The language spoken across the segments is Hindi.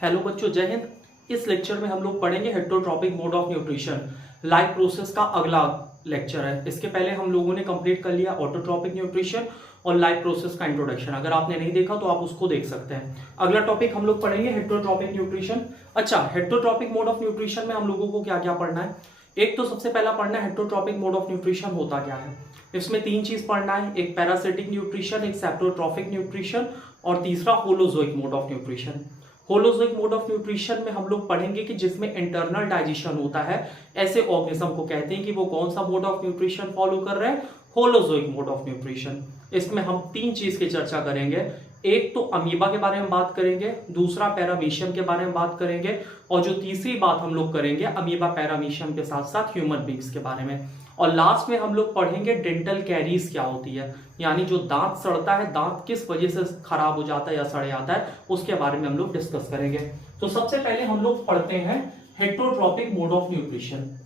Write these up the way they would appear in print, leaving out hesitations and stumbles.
हेलो बच्चों, जय हिंद। इस लेक्चर में हम लोग पढ़ेंगे heterotrophic mode of nutrition. Life process का अगला लेक्चर है। इसके पहले हम लोगों ने कंप्लीट कर लिया ऑटोट्रॉपिक न्यूट्रिशन और लाइफ प्रोसेस का इंट्रोडक्शन। अगर आपने नहीं देखा तो आप उसको देख सकते हैं। अगला टॉपिक हम लोग पढ़ेंगे हेटरोट्रॉपिक न्यूट्रिशन। अच्छा, हेटरोट्रॉपिक मोड ऑफ न्यूट्रिशन में हम लोगों को क्या क्या पढ़ना है? एक तो सबसे पहला पढ़ना है हेटरोट्रॉपिक मोड ऑफ न्यूट्रिशन होता क्या है। इसमें तीन चीज पढ़ना है, एक पैरासिटिक न्यूट्रिशन, एक सेप्टोट्रॉफिक न्यूट्रिशन और तीसरा holozoic mode of nutrition. Holozoic mode of nutrition में हम लोग पढ़ेंगे कि जिसमें इंटरनल डाइजेशन होता है, ऐसे ऑर्गेनिज्म को कहते हैं कि वो कौन सा मोड ऑफ न्यूट्रिशन फॉलो कर रहे हैं, होलोजोइक मोड ऑफ न्यूट्रिशन। इसमें हम तीन चीज की चर्चा करेंगे। एक तो अमीबा के बारे में बात करेंगे, दूसरा पैरामीशियम के बारे में बात करेंगे और जो तीसरी बात हम लोग करेंगे अमीबा पैरामीशियम के साथ साथ ह्यूमन बींग्स के बारे में। और लास्ट में हम लोग पढ़ेंगे डेंटल कैरीज क्या होती है, यानी जो दांत सड़ता है, दांत किस वजह से खराब हो जाता है या सड़ जाता है, उसके बारे में हम लोग डिस्कस करेंगे। तो सबसे पहले हम लोग पढ़ते हैं heterotrophic mode of nutrition.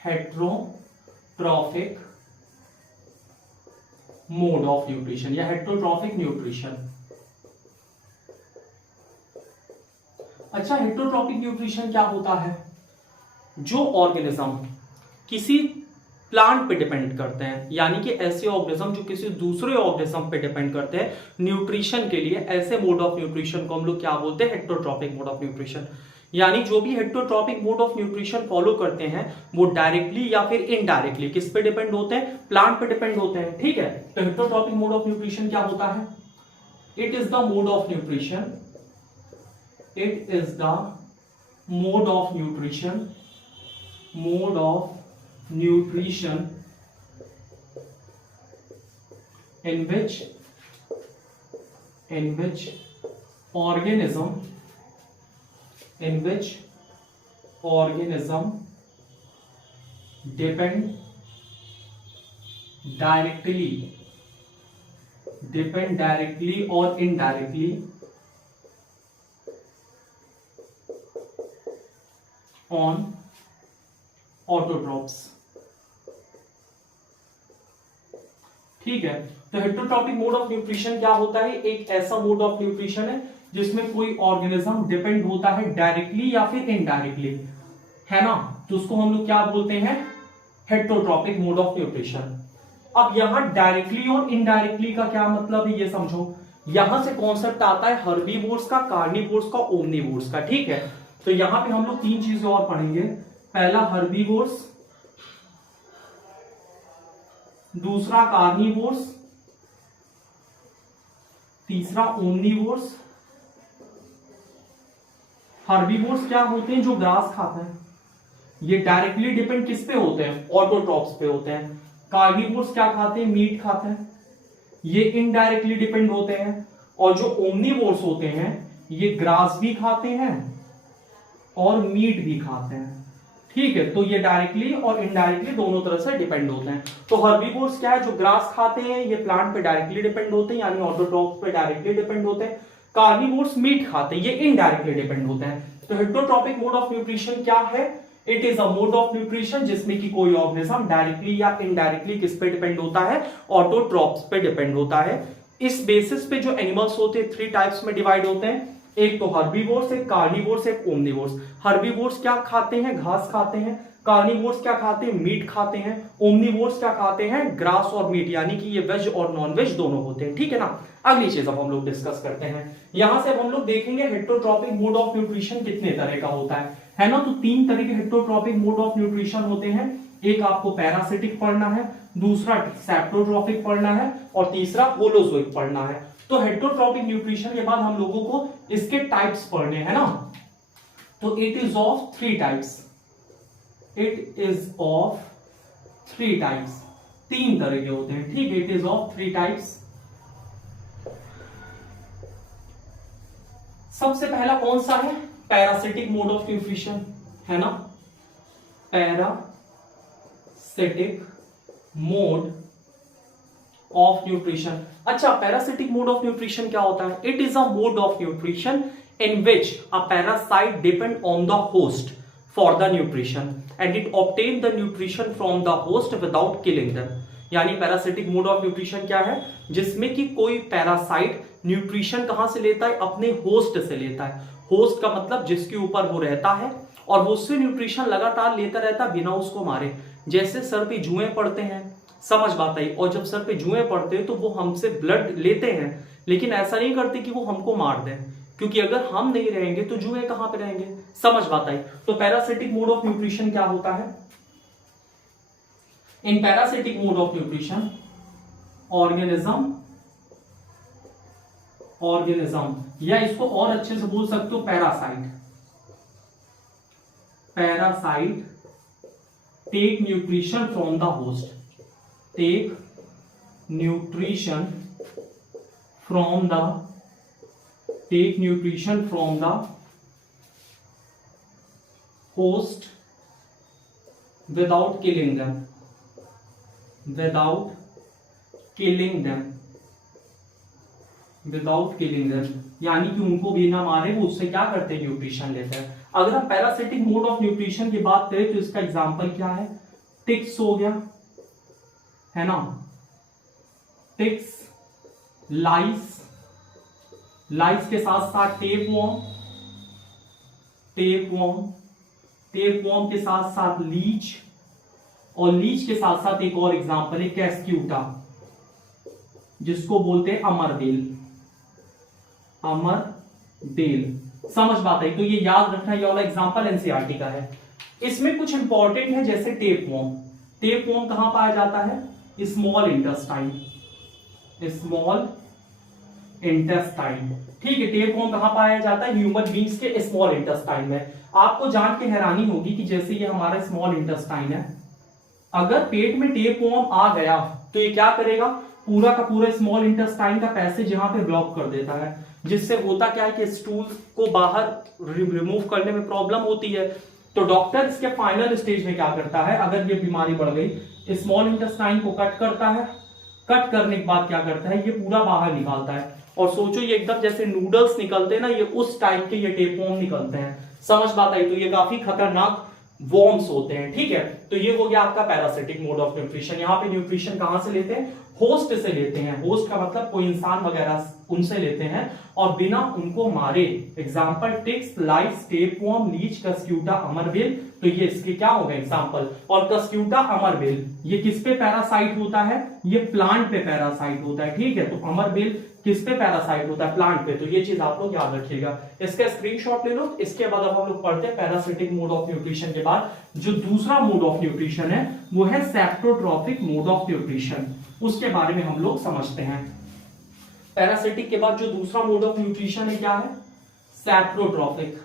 Heterotrophic mode of nutrition या हेटरोट्रॉपिक न्यूट्रिशन। अच्छा, हेटरोट्रॉपिक न्यूट्रिशन क्या होता है? जो ऑर्गेनिज्म किसी प्लांट पे डिपेंड करते हैं, यानी कि ऐसे ऑर्गेनिज्म जो किसी दूसरे ऑर्गेनिज्म पे डिपेंड करते हैं न्यूट्रिशन के लिए, ऐसे मोड ऑफ न्यूट्रिशन को हम लोग क्या बोलते हैं? Heterotrophic mode of nutrition. यानी जो भी heterotrophic mode of nutrition follow करते हैं वो डायरेक्टली या फिर इनडायरेक्टली किस पे डिपेंड होते हैं? प्लांट पे डिपेंड होते हैं। ठीक है, तो हेटरोट्रॉपिक मोड ऑफ न्यूट्रिशन क्या होता है? It is the mode of nutrition, it is the mode of nutrition, mode of nutrition in which organism depend directly or indirectly on autotrophs। ठीक है, तो हेटरोट्रॉपिक मोड ऑफ न्यूट्रिशन क्या होता है? एक ऐसा मोड ऑफ न्यूट्रिशन है जिसमें कोई ऑर्गेनिज्म डिपेंड होता है डायरेक्टली या फिर इनडायरेक्टली, है ना? तो उसको हम लोग क्या बोलते हैं? Heterotrophic mode of nutrition. अब यहां डायरेक्टली और इनडायरेक्टली का क्या मतलब है ये समझो। यहां से कॉन्सेप्ट आता है हर्बीवोर्स का, कार्निवोर्स का, ओमनीवोर्स का। ठीक है, तो यहां पे हम लोग तीन चीजें और पढ़ेंगे। पहला हर्बीवोर्स, दूसरा कार्निवोर्स, तीसरा ओमनीवोर्स। हर्बीवोर्स क्या होते हैं? जो ग्रास खाते हैं। ये डायरेक्टली डिपेंड किस पे होते हैं? ऑटोट्रॉप्स पे होते हैं। कार्निवोर्स क्या खाते हैं? मीट खाते हैं। ये इनडायरेक्टली डिपेंड होते हैं। और जो ओमनीवोर्स होते हैं ये ग्रास भी खाते हैं और मीट भी खाते हैं। ठीक है, तो ये डायरेक्टली और इनडायरेक्टली दोनों तरह से डिपेंड होते हैं। तो हर्बीवोर्स क्या है? जो ग्रास खाते हैं, ये प्लांट पे डायरेक्टली डिपेंड होते हैं, यानी ऑटोट्रॉप्स पे डायरेक्टली डिपेंड होते हैं। कार्निवोर्स मीट खाते हैं, ये इनडायरेक्टली डिपेंड होते हैं। तो हेटरोट्रॉपिक मोड ऑफ न्यूट्रिशन क्या है? It is a mode of nutrition जिसमें कि कोई ऑर्गेनिज्म डायरेक्टली या इनडायरेक्टली किस पे डिपेंड होता है? ऑटोट्रॉप्स पे डिपेंड होता है। इस बेसिस पे जो एनिमल्स होते हैं थ्री टाइप्स में डिवाइड होते हैं। एक तो हर्बीवोर्स, एक कार्निवोर्स, एक ओमनीवोर्स। हर्बीवोर्स क्या खाते हैं? घास खाते हैं। कार्निवोर्स क्या खाते हैं? मीट खाते हैं। ओमनीवोर्स क्या खाते हैं? ग्रास और मीट, यानी कि ये वेज और नॉन वेज दोनों होते हैं। ठीक है ना? अगली चीज अब हम लोग डिस्कस करते हैं। यहां से हम लोग देखेंगे हेटरोट्रॉपिक मोड ऑफ न्यूट्रिशन कितने तरह का होता है ना? तो तीन तरह के हेटरोट्रॉपिक मोड ऑफ न्यूट्रिशन होते हैं। एक आपको पैरासिटिक पढ़ना है, दूसरा सेप्टोट्रॉपिक पढ़ना है और तीसरा होलोजोइक पढ़ना है। तो हेटरोट्रॉपिक न्यूट्रिशन के बाद हम लोगों को इसके टाइप्स पढ़ने हैं ना। तो it is of three types, it is of three types, तीन तरह के होते हैं। ठीक है, it is of three types. सबसे पहला कौन सा है? पैरासिटिक मोड ऑफ न्यूट्रिशन, है ना? Parasitic mode of nutrition. अच्छा, पैरासिटिक मोड ऑफ न्यूट्रिशन क्या होता है? It is a mode of nutrition in which a parasite depend on the host for the nutrition and it obtain the nutrition from the host without killing them. यानी पैरासिटिक मोड ऑफ न्यूट्रिशन क्या है, जिसमें कि कोई पैरासाइट न्यूट्रिशन कहां से लेता है, अपने होस्ट से लेता है। होस्ट का मतलब जिसके ऊपर वो रहता है और वो उससे न्यूट्रिशन लगातार लेता रहता है बिना उसको मारे। जैसे सर पे जुएं पड़ते हैं, समझ बात आई, और जब सर पे जुएं पड़ते हैं तो वो हमसे ब्लड लेते हैं, लेकिन ऐसा नहीं करते कि वो हमको मार दें, क्योंकि अगर हम नहीं रहेंगे तो जुएं कहां पे रहेंगे, समझ बात आई। तो पैरासिटिक मोड ऑफ न्यूट्रिशन क्या होता है, in parasitic mode of nutrition organism या इसको और अच्छे से बोल सकते हो parasite take nutrition from the host, take nutrition from the host without killing them, यानी कि उनको बिना मारे वो उससे क्या करते हैं, न्यूट्रिशन लेते हैं। अगर हम पैरासिटिक मोड ऑफ न्यूट्रिशन की बात करें तो इसका एग्जांपल क्या है, टिक्स हो गया, है ना, टिक्स, लाइस के साथ साथ टेपवॉर्म के साथ साथ लीच, और लीच के साथ साथ एक और एग्जांपल है कैस्क्यूटा, जिसको बोलते हैं अमरबेल। समझ बात है, तो ये याद रखना, ये वाला एग्जांपल एनसीईआरटी का है। इसमें कुछ इंपॉर्टेंट है, जैसे टेपवॉर्म कहां पाया जाता है, स्मॉल इंटेस्टाइन, ठीक है। टेपवॉर्म कहां पाया जाता है, ह्यूमन बींग्स के स्मॉल इंटेस्टाइन में। आपको जान के हैरानी होगी कि जैसे ये हमारा स्मॉल इंटेस्टाइन है, अगर पेट में टेपवॉर्म आ गया तो ये क्या करेगा, पूरा का पूरा स्मॉल इंटेस्टाइन का पैसेज यहां पे ब्लॉक कर देता है, जिससे होता क्या है कि स्टूल को बाहर रिमूव करने में प्रॉब्लम होती है। तो डॉक्टर इसके फाइनल स्टेज में क्या करता है, अगर ये बीमारी बढ़ गई, स्मॉल इंटेस्टाइन को कट करता है, कट करने के बाद क्या करता है, ये पूरा बाहर निकालता है। और सोचो ये एकदम जैसे नूडल्स निकलते हैं ना, ये उस टाइप के ये टेपवॉर्म निकलते हैं, समझ बात आई। तो ये काफी खतरनाक वॉर्म्स होते हैं, ठीक है। तो ये हो गया आपका पैरासिटिक मोड ऑफ न्यूट्रिशन। यहाँ पे न्यूट्रिशन कहां से लेते हैं, होस्ट से लेते हैं। होस्ट का मतलब कोई इंसान वगैरह उनसे लेते हैं और बिना उनको मारे। एग्जाम्पल टिक्स, लाइस, टेपवॉर्म, लीच, कस्क्यूटा, अमरबेल, तो ये इसके क्या हो गए एग्जाम्पल। और कस्क्यूटा, अमरबेल ये किस पे पैरासाइट होता है, ये प्लांट पे पैरासाइट होता है, ठीक है। तो अमरबेल किस पे पैरासाइट होता है, प्लांट पे। तो ये चीज आप लोग याद रखिएगा, इसका स्क्रीनशॉट ले लो। इसके बाद अब हम लोग पढ़ते हैं पैरासिटिक मोड ऑफ न्यूट्रिशन के बाद जो दूसरा मोड ऑफ न्यूट्रिशन है वो है सेप्टोट्रॉफिक मोड ऑफ न्यूट्रिशन। उसके बारे में हम लोग समझते हैं। पैरासिटिक के बाद जो दूसरा मोड ऑफ न्यूट्रिशन है क्या है, सैप्रोट्रॉफिक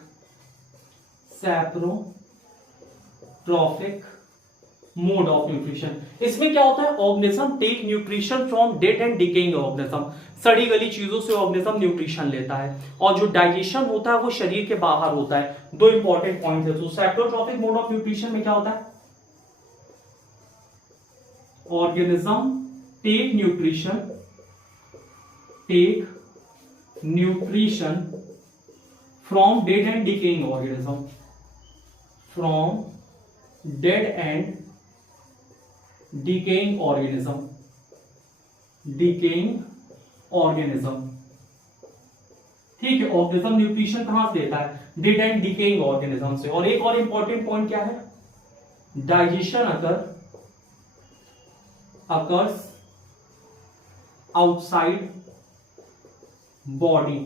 मोड ऑफ न्यूट्रिशन। इसमें क्या होता है, organism take nutrition from dead and decaying organism, सड़ी गली चीजों से ऑर्गेनिज्म न्यूट्रिशन लेता है, और जो डाइजेशन होता है वो शरीर के बाहर होता है। दो इंपॉर्टेंट पॉइंट है। तो सैप्रोट्रॉफिक मोड ऑफ न्यूट्रिशन में क्या होता है, organism take nutrition from dead and decaying organism, from dead and decaying organism, ठीक है। ऑर्गेनिज्म न्यूट्रिशन कहां से लेता है, डेड एंड डिकेइंग ऑर्गेनिज्म से। और एक और इंपॉर्टेंट पॉइंट क्या है, डाइजेशन अकर्स आउटसाइड बॉडी,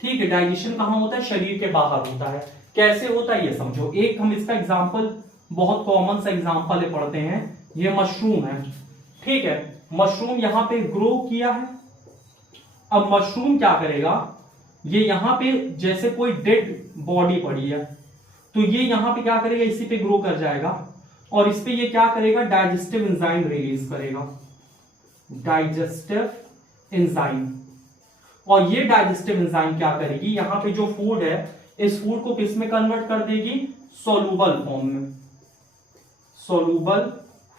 ठीक है। डाइजेशन कहां होता है, शरीर के बाहर होता है। कैसे होता है ये समझो। एक हम इसका एग्जांपल, बहुत कॉमन सा एग्जांपल है, पढ़ते हैं। ये मशरूम है, ठीक है। मशरूम यहां पे ग्रो किया है। अब मशरूम क्या करेगा, ये यहां पे जैसे कोई डेड बॉडी पड़ी है तो ये यहां पे क्या करेगा, इसी पे ग्रो कर जाएगा और इस पे ये क्या करेगा, डाइजेस्टिव एंजाइम रिलीज करेगा, डाइजेस्टिव एंजाइम। और ये डाइजेस्टिव एंजाइम क्या करेगी, यहां पे जो फूड है इस फूड को किस में कन्वर्ट कर देगी, सोलूबल फॉर्म में, सोलूबल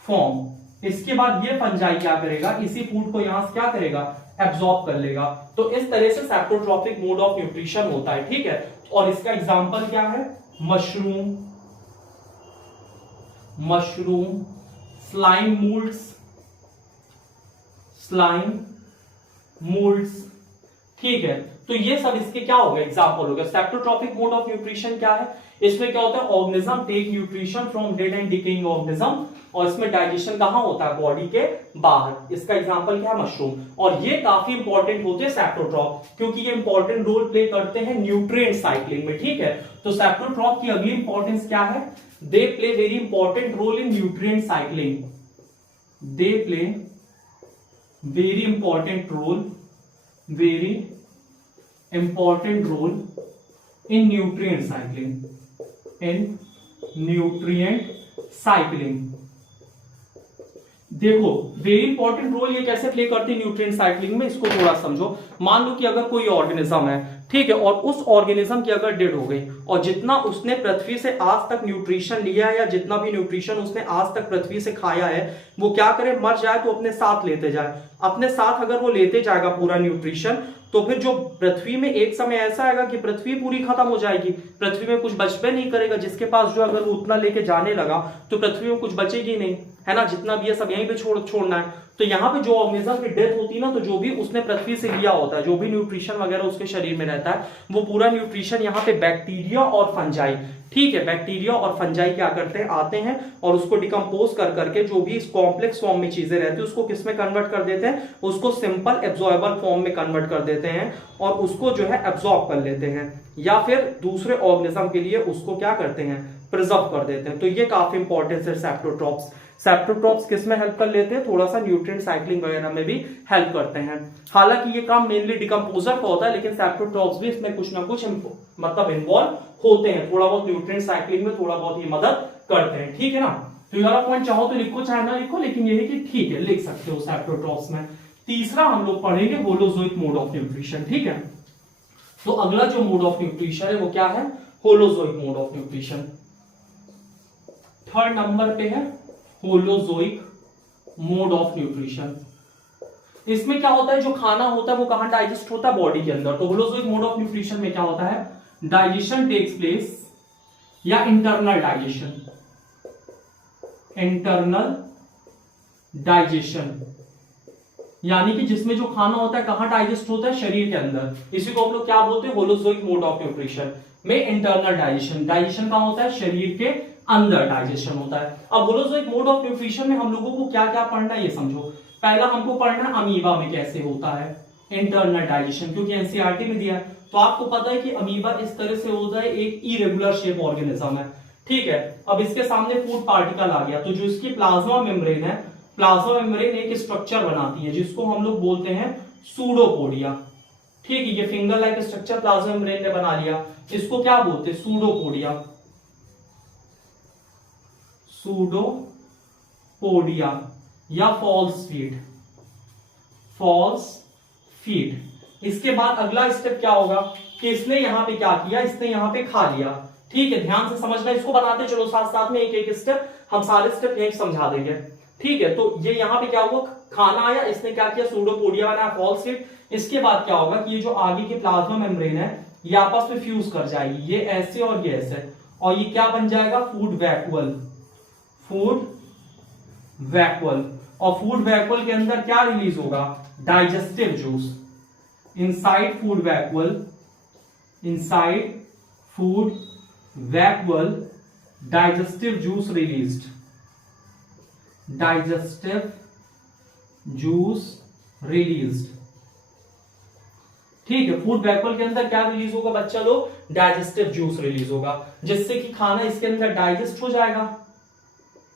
फॉर्म। इसके बाद ये फंजाई क्या करेगा, इसी फूड को यहां से क्या करेगा, एब्जॉर्ब कर लेगा। तो इस तरह से सैप्रोट्रॉफिक मोड ऑफ न्यूट्रिशन होता है, ठीक है। और इसका एग्जांपल क्या है, mushroom, slime moulds, slime, moulds. ठीक है, तो ये सब इसके क्या हो गए, एग्जाम्पल हो गया। सेप्टोट्रॉपिक मोड ऑफ न्यूट्रिशन क्या है, इसमें क्या होता है, organism take nutrition from dead and decaying organism, और इसमें डाइजेशन कहां होता है, बॉडी के बाहर। इसका एग्जांपल क्या है, मशरूम। और ये काफी इंपॉर्टेंट होते हैं सेप्टोट्रॉप, क्योंकि ये इंपॉर्टेंट रोल प्ले करते हैं न्यूट्रिएंट साइक्लिंग में। ठीक है, तो सेप्टोट्रॉप की अगली इंपॉर्टेंस क्या है, they play very important role in nutrient cycling, they play very important role, very important role in nutrient cycling, in nutrient cycling। देखो वेरी इंपॉर्टेंट रोल ये कैसे प्ले करते हैं न्यूट्रिएंट साइक्लिंग में, इसको थोड़ा समझो। मान लो कि अगर कोई ऑर्गेनिज्म है, ठीक है, और उस ऑर्गेनिज्म की अगर डेड हो गई, और जितना उसने पृथ्वी से आज तक न्यूट्रिशन लिया है, या जितना भी न्यूट्रिशन उसने आज तक पृथ्वी से खाया है, वो क्या करे, मर जाए तो अपने साथ लेते जाए। अपने साथ अगर वो लेते जाएगा पूरा न्यूट्रिशन, तो फिर जो पृथ्वी में एक समय ऐसा आएगा कि पृथ्वी पूरी खत्म हो जाएगी, पृथ्वी में कुछ बचपे नहीं करेगा। जिसके पास जो अगर वो उतना लेके जाने लगा तो पृथ्वी में कुछ बचेगी नहीं, है ना, जितना भी है सब यहीं पे छोड़ना है। तो यहाँ पे जो ऑर्गेनिज्म की डेथ होती है ना, तो जो भी उसने पृथ्वी से लिया होता है, जो भी न्यूट्रिशन वगैरह उसके शरीर में रहता है, वो पूरा न्यूट्रिशन यहाँ पे बैक्टीरिया और फंजाई, ठीक है, बैक्टीरिया और फंजाई क्या करते हैं, आते हैं और उसको डिकम्पोज कर करके जो भी इस कॉम्प्लेक्स फॉर्म में चीजें रहती है उसको किस में कन्वर्ट कर देते हैं, उसको सिंपल एब्जॉर्बल फॉर्म में कन्वर्ट कर देते हैं, और उसको जो है एब्जॉर्ब कर लेते हैं, या फिर दूसरे ऑर्गेनिज्म के लिए उसको क्या करते हैं, प्रिजर्व कर देते हैं। तो ये काफी इंपॉर्टेंस है सेप्टोट्रॉप्स। सेप्टोट्रॉप्स किस में हेल्प कर लेते हैं, थोड़ा सा न्यूट्रिएंट साइक्लिंग वगैरह में भी हेल्प करते हैं। हालांकि ये काम मेनली डिकम्पोजर का होता है, लेकिन सेप्टोट्रॉप्स भी इसमें कुछ ना कुछ मतलब इन्वॉल्व होते हैं, थोड़ा बहुत न्यूट्रिएंट साइक्लिंग में थोड़ा बहुत ये मदद करते हैं। ठीक है ना, तो ये वाला पॉइंट चाहो तो लिखो चाहे ना लिखो, लेकिन ये है कि ठीक है लिख सकते हो सेप्टोट्रॉप्स में। तीसरा हम लोग पढ़ेंगे होलोजोइक मोड ऑफ न्यूट्रिशन। ठीक है, तो अगला जो मोड ऑफ न्यूट्रिशन है वो क्या है, holozoic mode of nutrition. Third number पे है होलोजोइक मोड ऑफ न्यूट्रिशन। इसमें क्या होता है, जो खाना होता है वो कहां डाइजेस्ट होता है, बॉडी के अंदर। तो होलोजोइक मोड ऑफ न्यूट्रिशन में क्या होता है, डाइजेशन टेक्स प्लेस, या इंटरनल डाइजेशन, इंटरनल डाइजेशन, यानी कि जिसमें जो खाना होता है कहां डाइजेस्ट होता है, शरीर के अंदर। इसी को हम लोग क्या बोलते हैं, होलोजोइक मोड ऑफ न्यूट्रिशन में इंटरनल डाइजेशन। डाइजेशन कहां होता है, शरीर के अंदर डाइजेशन होता है। अब होलोजोइक मोड ऑफ न्यूट्रिशन में हम लोगों को क्या क्या पढ़ना है ये समझो। पहला हमको पढ़ना है अमीबा में कैसे होता है इंटरनल डाइजेशन, क्योंकि एनसीईआरटी में दिया है। तो आपको पता है कि अमीबा इस तरह से होता है, एक इरेगुलर शेप ऑर्गेनिज्म है। ठीक है, अब इसके सामने फूड पार्टिकल आ गया, तो जो इसकी प्लाज्मा मेम्ब्रेन है, प्लाज्मा मेम्ब्रेन एक स्ट्रक्चर बनाती है जिसको हम लोग बोलते हैं सूडोपोडिया। ठीक है, ये finger like structure plasma membrane ने बना लिया, इसको क्या बोलते हैं, सूडोपोडिया, सूडोपोडिया या फॉल्स फीड, फॉल्स फीड। इसके बाद अगला स्टेप क्या होगा कि इसने यहां पे क्या किया, इसने यहां पे खा लिया। ठीक है, ध्यान से समझना, इसको बनाते चलो साथ साथ में, एक एक स्टेप हम सारे स्टेप यही समझा देंगे। ठीक है, तो ये यहां पे क्या हुआ, खाना आया, इसने क्या किया, सूडोपोडिया बनाया, फॉल्स फीड। इसके बाद क्या होगा कि ये जो आगे की प्लाज्मा मेम्ब्रेन है ये आपस में फ्यूज कर जाएगी, ये ऐसे और ये ऐसे, और ये क्या बन जाएगा, फूड वैक्यूल, फूड वैक्यूल। और फूड वैक्यूल के अंदर क्या रिलीज होगा, digestive juice. Inside food vacuole, inside food vacuole digestive juice released, digestive juice released. ठीक है, फूड वैक्यूल के अंदर क्या रिलीज होगा बच्चा लोग, डाइजेस्टिव जूस रिलीज होगा, जिससे कि खाना इसके अंदर डाइजेस्ट हो जाएगा।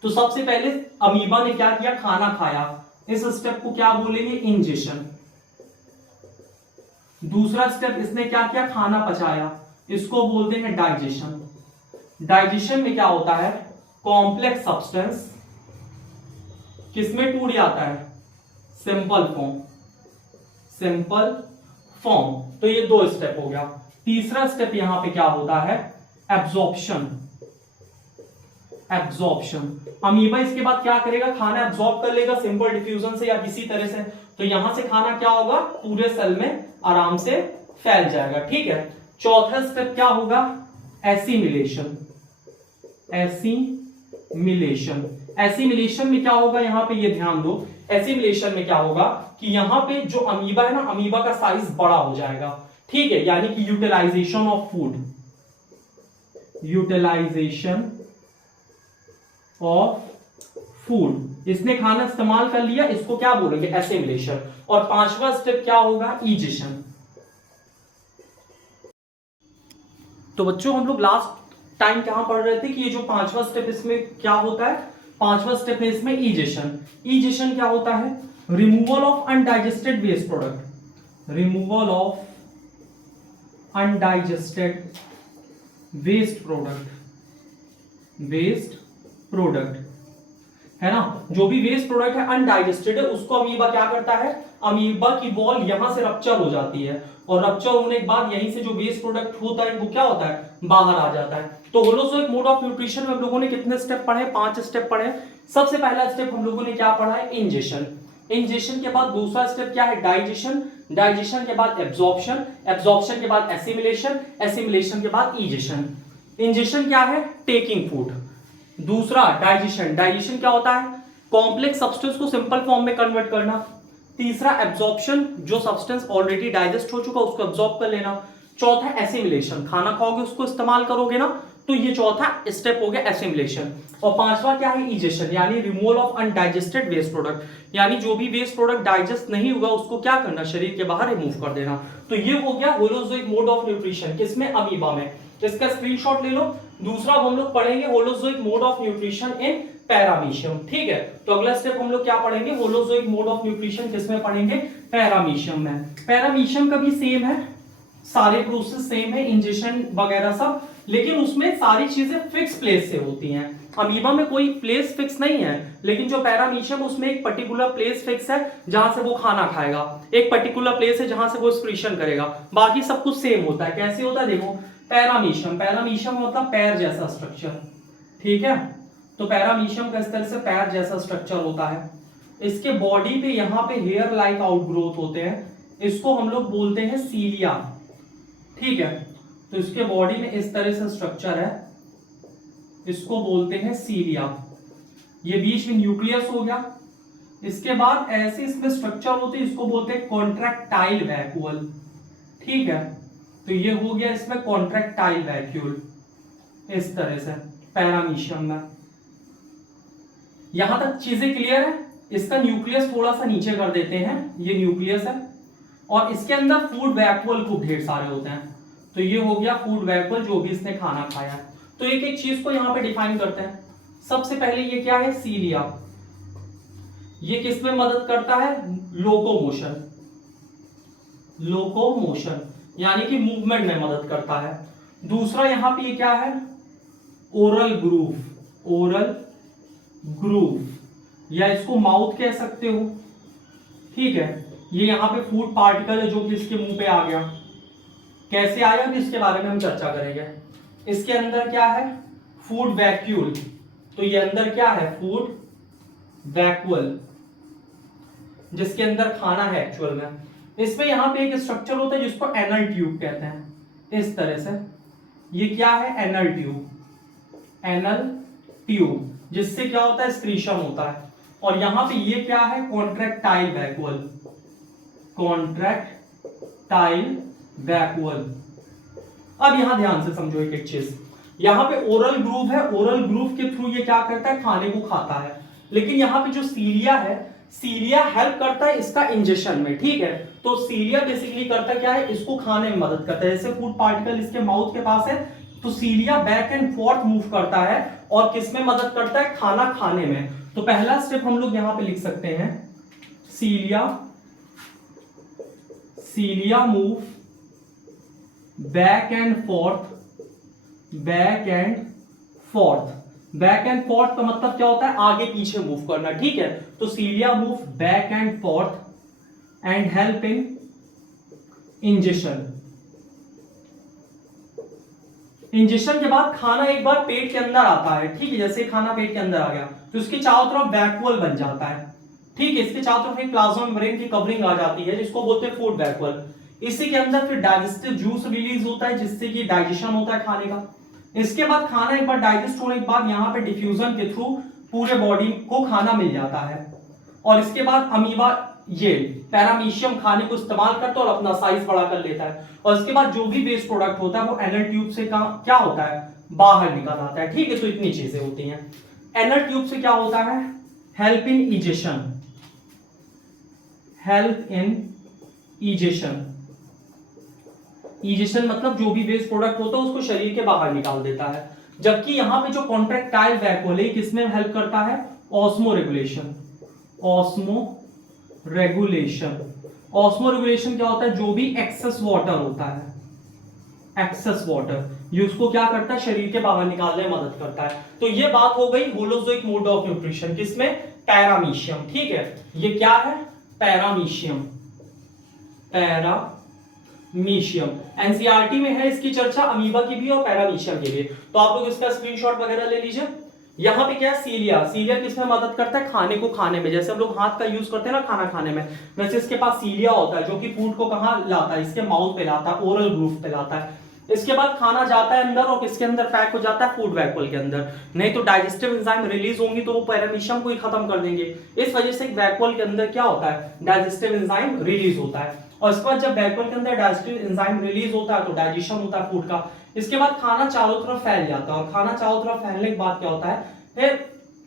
तो सबसे पहले अमीबा ने क्या किया, खाना खाया, इस स्टेप को क्या बोलेंगे, इंजेशन। दूसरा स्टेप इसने क्या किया, खाना पचाया, इसको बोलते हैं डाइजेशन। डाइजेशन में क्या होता है, कॉम्प्लेक्स सब्सटेंस किसमें टूट जाता है, सिंपल फॉर्म, सिंपल फॉर्म। तो ये दो स्टेप हो गया। तीसरा स्टेप यहां पे क्या होता है, एब्जॉर्प्शन, एब्जॉर्प्शन। अमीबा इसके बाद क्या करेगा, खाना एब्जॉर्ब कर लेगा सिंपल डिफ्यूजन से या किसी तरह से, तो यहां से खाना क्या होगा, पूरे सेल में आराम से फैल जाएगा। ठीक है, चौथा स्टेप क्या होगा, एसिमिलेशन, एसिमिलेशन। एसिमिलेशन में क्या होगा, यहां पे ये ध्यान दो, एसिमिलेशन में क्या होगा कि यहां पे जो अमीबा है ना, अमीबा का साइज बड़ा हो जाएगा, ठीक है, यानी कि utilization of food, utilization of food, इसने खाना इस्तेमाल कर लिया, इसको क्या बोलेंगे, एसिमिलेशन। और पांचवा स्टेप क्या होगा, इजेशन। तो बच्चों हम लोग लास्ट टाइम कहां पढ़ रहे थे कि ये जो पांचवा स्टेप इसमें क्या होता है, पांचवा स्टेप है इसमें इजेशन। इजेशन क्या होता है, removal of undigested waste product, removal of undigested waste product, waste product है ना, जो भी वेस्ट प्रोडक्ट है अनडाइजेस्टेड है, उसको अमीबा क्या करता है, अमीबा की वॉल यहां से रप्चर हो जाती है, और रप्चर होने के बाद यहीं से जो वेस्ट प्रोडक्ट होता है वो क्या होता है, बाहर आ जाता है। तो होलोजोइक मोड ऑफ न्यूट्रिशन में हम लोगों ने कितने स्टेप पढ़े, 5 स्टेप पढ़े। सबसे पहला स्टेप हम लोगों ने क्या पढ़ा है, इंजेशन। इंजेशन के बाद दूसरा स्टेप क्या है, डाइजेशन। डाइजेशन के बाद एब्जॉर्प्शन, एब्जॉर्प्शन के बाद एसिमिलेशन, एसिमिलेशन के बाद इजेशन। इंजेशन क्या है, टेकिंग फूड। दूसरा डाइजेशन, डाइजेशन क्या होता है, कॉम्प्लेक्स सब्सटेंस को सिंपल फॉर्म में कन्वर्ट करना। तीसरा एब्जॉर्प्शन, जो सब्सटेंस ऑलरेडी डाइजेस्ट हो चुका उसको एब्जॉर्ब कर लेना। चौथा एसिमिलेशन, खाना खाओगे उसको इस्तेमाल करोगे ना, तो ये चौथा स्टेप हो गया एसिमिलेशन। और पांचवा क्या है, इजेशन, यानी removal of undigested waste product, यानी जो भी वेस्ट प्रोडक्ट डाइजेस्ट नहीं हुआ उसको क्या करना, शरीर के बाहर रिमूव कर देना। तो ये हो गया होलोजोइक मोड ऑफ न्यूट्रिशन, किसमें, अमीबा में। इसका स्क्रीनशॉट ले लो। दूसरा हम लोग पढ़ेंगे holozoic mode of nutrition in paramecium, ठीक है। तो अगला स्टेप हम लोग क्या पढ़ेंगे, होलोजोइक मोड ऑफ न्यूट्रिशन किसमें पढ़ेंगे, पैरामीशियम में। पैरामीशियम का भी सेम है, सारे प्रोसेस सेम है, इंजेक्शन वगैरह सब, लेकिन उसमें सारी चीजें फिक्स प्लेस से होती हैं। अमीबा में कोई प्लेस फिक्स नहीं है, लेकिन जो पैरामीशियम उसमें एक पर्टिकुलर प्लेस फिक्स है जहां से वो खाना खाएगा, एक पर्टिकुलर प्लेस है जहां से वो एक्सक्रीशन करेगा, बाकी सब कुछ सेम होता है। कैसे होता है, देखो पैरामीशियम, पैरामीशियम मतलब पैर जैसा स्ट्रक्चर, ठीक है। तो पैरामीशियम का इस तरह से पैर जैसा स्ट्रक्चर होता है। इसके बॉडी पे यहाँ पे हेयर लाइक आउटग्रोथ होते हैं, इसको हम लोग बोलते हैं सीलिया, ठीक है। तो इसके बॉडी में इस तरह से स्ट्रक्चर है, इसको बोलते हैं सीलिया। ये बीच में न्यूक्लियस हो गया, इसके बाद ऐसे इसमें स्ट्रक्चर होते हैं, इसको बोलते हैं कॉन्ट्रैक्टाइल वैक्यूल, ठीक है। तो ये हो गया इसमें कॉन्ट्रैक्टाइल वैक्यूल, इस तरह से पैरामीशियम में। यहां तक चीजें क्लियर है। इसका न्यूक्लियस थोड़ा सा नीचे कर देते हैं, ये न्यूक्लियस है, और इसके अंदर फूड वैक्यूल खूब ढेर सारे होते हैं। तो ये हो गया फूड वैक्यूल, जो भी इसने खाना खाया है। तो एक एक चीज को यहां पे डिफाइन करते हैं। सबसे पहले ये क्या है, सीलिया, ये किस में मदद करता है, लोकोमोशन, लोकोमोशन यानी कि मूवमेंट में मदद करता है। दूसरा यहां पे ये क्या है, ओरल ग्रूव, ओरल ग्रूव, या इसको माउथ कह सकते हो, ठीक है। ये यहां पे फूड पार्टिकल है जो कि इसके मुंह पे आ गया, कैसे आया भी इसके बारे में हम चर्चा करेंगे। इसके अंदर क्या है, फूड वैक्यूल, तो ये अंदर क्या है, फूड वैक्यूल, जिसके अंदर खाना है एक्चुअल में। इसमें यहां पे एक स्ट्रक्चर होता है जिसको एनल ट्यूब कहते हैं, इस तरह से। ये क्या है, एनल ट्यूब, एनल ट्यूब, जिससे क्या होता है, एक्सक्रीशन होता है। और यहां पे ये क्या है, कॉन्ट्रैक्टाइल वैक्यूल, कॉन्ट्रैक्टाइल वैक्यूल। अब यहां ध्यान से समझो एक एक चीज। यहां पे ओरल ग्रूव है, ओरल ग्रूव के थ्रू ये क्या करता है, खाने को खाता है। लेकिन यहां पे जो सीलिया है, सीलिया हेल्प करता है इसका इंजेक्शन में, ठीक है। तो सीलिया बेसिकली करता क्या है, इसको खाने में मदद करता है। जैसे फूड पार्टिकल इसके माउथ के पास है, तो सीलिया बैक एंड फोर्थ मूव करता है और किस में मदद करता है, खाना खाने में। तो पहला स्टेप हम लोग यहां पे लिख सकते हैं, cilia, cilia move back and forth, back and forth. Back and forth का मतलब क्या होता है, आगे पीछे मूव करना, ठीक है। तो cilia move back and forth and help in injection. Injection के बाद खाना एक बार पेट के अंदर आता है, ठीक है। जैसे खाना पेट के अंदर आ गया तो उसके चारों तरफ वैक्यूल बन जाता है, ठीक है। इसके चारों तरफ एक प्लाज्मा मेम्ब्रेन की कवरिंग आ जाती है जिसको बोलते हैं फूड वैक्यूल। इसी के अंदर फिर डाइजेस्टिव जूस रिलीज होता है जिससे कि डाइजेशन होता है खाने का। इसके बाद खाना एक बार डाइजेस्ट होने के बाद यहाँ पे डिफ्यूजन के थ्रू पूरे बॉडी को खाना मिल जाता है। और इसके बाद अमीबा ये पैरामीशियम खाने को इस्तेमाल करता है और अपना साइज बड़ा कर लेता है, और इसके बाद जो भी वेस्ट प्रोडक्ट होता है वो एनल ट्यूब से क्या होता है, बाहर निकल आता है। ठीक है, तो इतनी चीजें होती हैं। एनल ट्यूब से क्या होता है, help in egestion, help in egestion, egestion मतलब जो भी वेस्ट प्रोडक्ट होता है उसको शरीर के बाहर निकाल देता है। जबकि यहां पे जो कॉन्ट्रैक्टाइल वैक्यूल है किसमें हेल्प करता है, osmo regulation, osmo regulation. Osmo regulation क्या होता है, जो भी एक्सेस वाटर होता है, एक्सेस वाटर, ये उसको क्या करता है, शरीर के बाहर निकालने में मदद करता है। तो ये बात हो गई होलोजोइक मोड ऑफ न्यूट्रिशन, किसमें, पैरामीशियम। ठीक है, ये क्या है, पैरामीशियम, पैरामीशियम। एनसीईआरटी में है इसकी चर्चा, अमीबा की भी और पैरामीशियम की भी। तो आप लोग इसका स्क्रीनशॉट वगैरह ले लीजिए। यहां पे क्या है, सीलिया, सीलिया किसमें मदद करता है, खाने को खाने में। जैसे हम लोग हाथ का यूज करते हैं ना खाना खाने में, वैसे इसके पास सीलिया होता है जो कि फूड को कहां लाता है, इसके माउथ पे लाता है, ओरल ग्रूव पे लाता है। इसके बाद खाना जाता है अंदर और किसके अंदर पैक हो जाता है, फूड वैक्यूल के अंदर। नहीं तो डाइजेस्टिव एंजाइम रिलीज होंगी तो वो पैरामीशियम को ही खत्म कर देंगे। इस वजह से वैक्यूल के अंदर क्या होता है, डाइजेस्टिव एंजाइम रिलीज होता है। और इसके बाद जब वैक्यूल के अंदर डाइजेस्टिव एंजाइम रिलीज होता है तो डाइजेशन होता है फूड का। इसके बाद खाना चारों तरफ फैल जाता है, और खाना चारों तरफ फैलने के बाद क्या होता है, फिर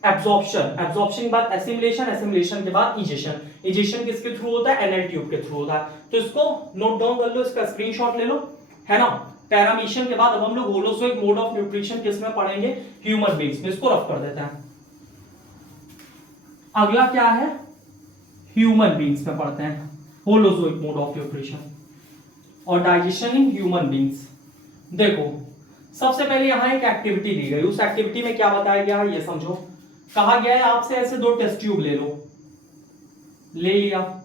एब्जॉर्प्शन, एब्जॉर्प्शन के बाद एसिमिलेशन, एसिमिलेशन के बाद इजेशन। इजेशन किसके थ्रू होता है, एनल ट्यूब के थ्रू होता है। तो इसको नोट डाउन कर लो, इसका स्क्रीनशॉट ले लो, है ना। पैरामीशियम के बाद अब हम लोग होलोजोइक मोड ऑफ न्यूट्रिशन किसमें पढ़ेंगे, ह्यूमन बींग्स में। इसको रफ कर देते हैं। अगला क्या है, ह्यूमन बींग्स में पढ़ते हैं होलोजोइक मोड ऑफ न्यूट्रिशन और डाइजेशन इन ह्यूमन बींग्स। देखो सबसे पहले यहां एक एक्टिविटी दी गई, उस एक्टिविटी में क्या बताया गया है ये समझो। कहा गया है आपसे ऐसे 2 टेस्ट ट्यूब ले लो, ले लिया।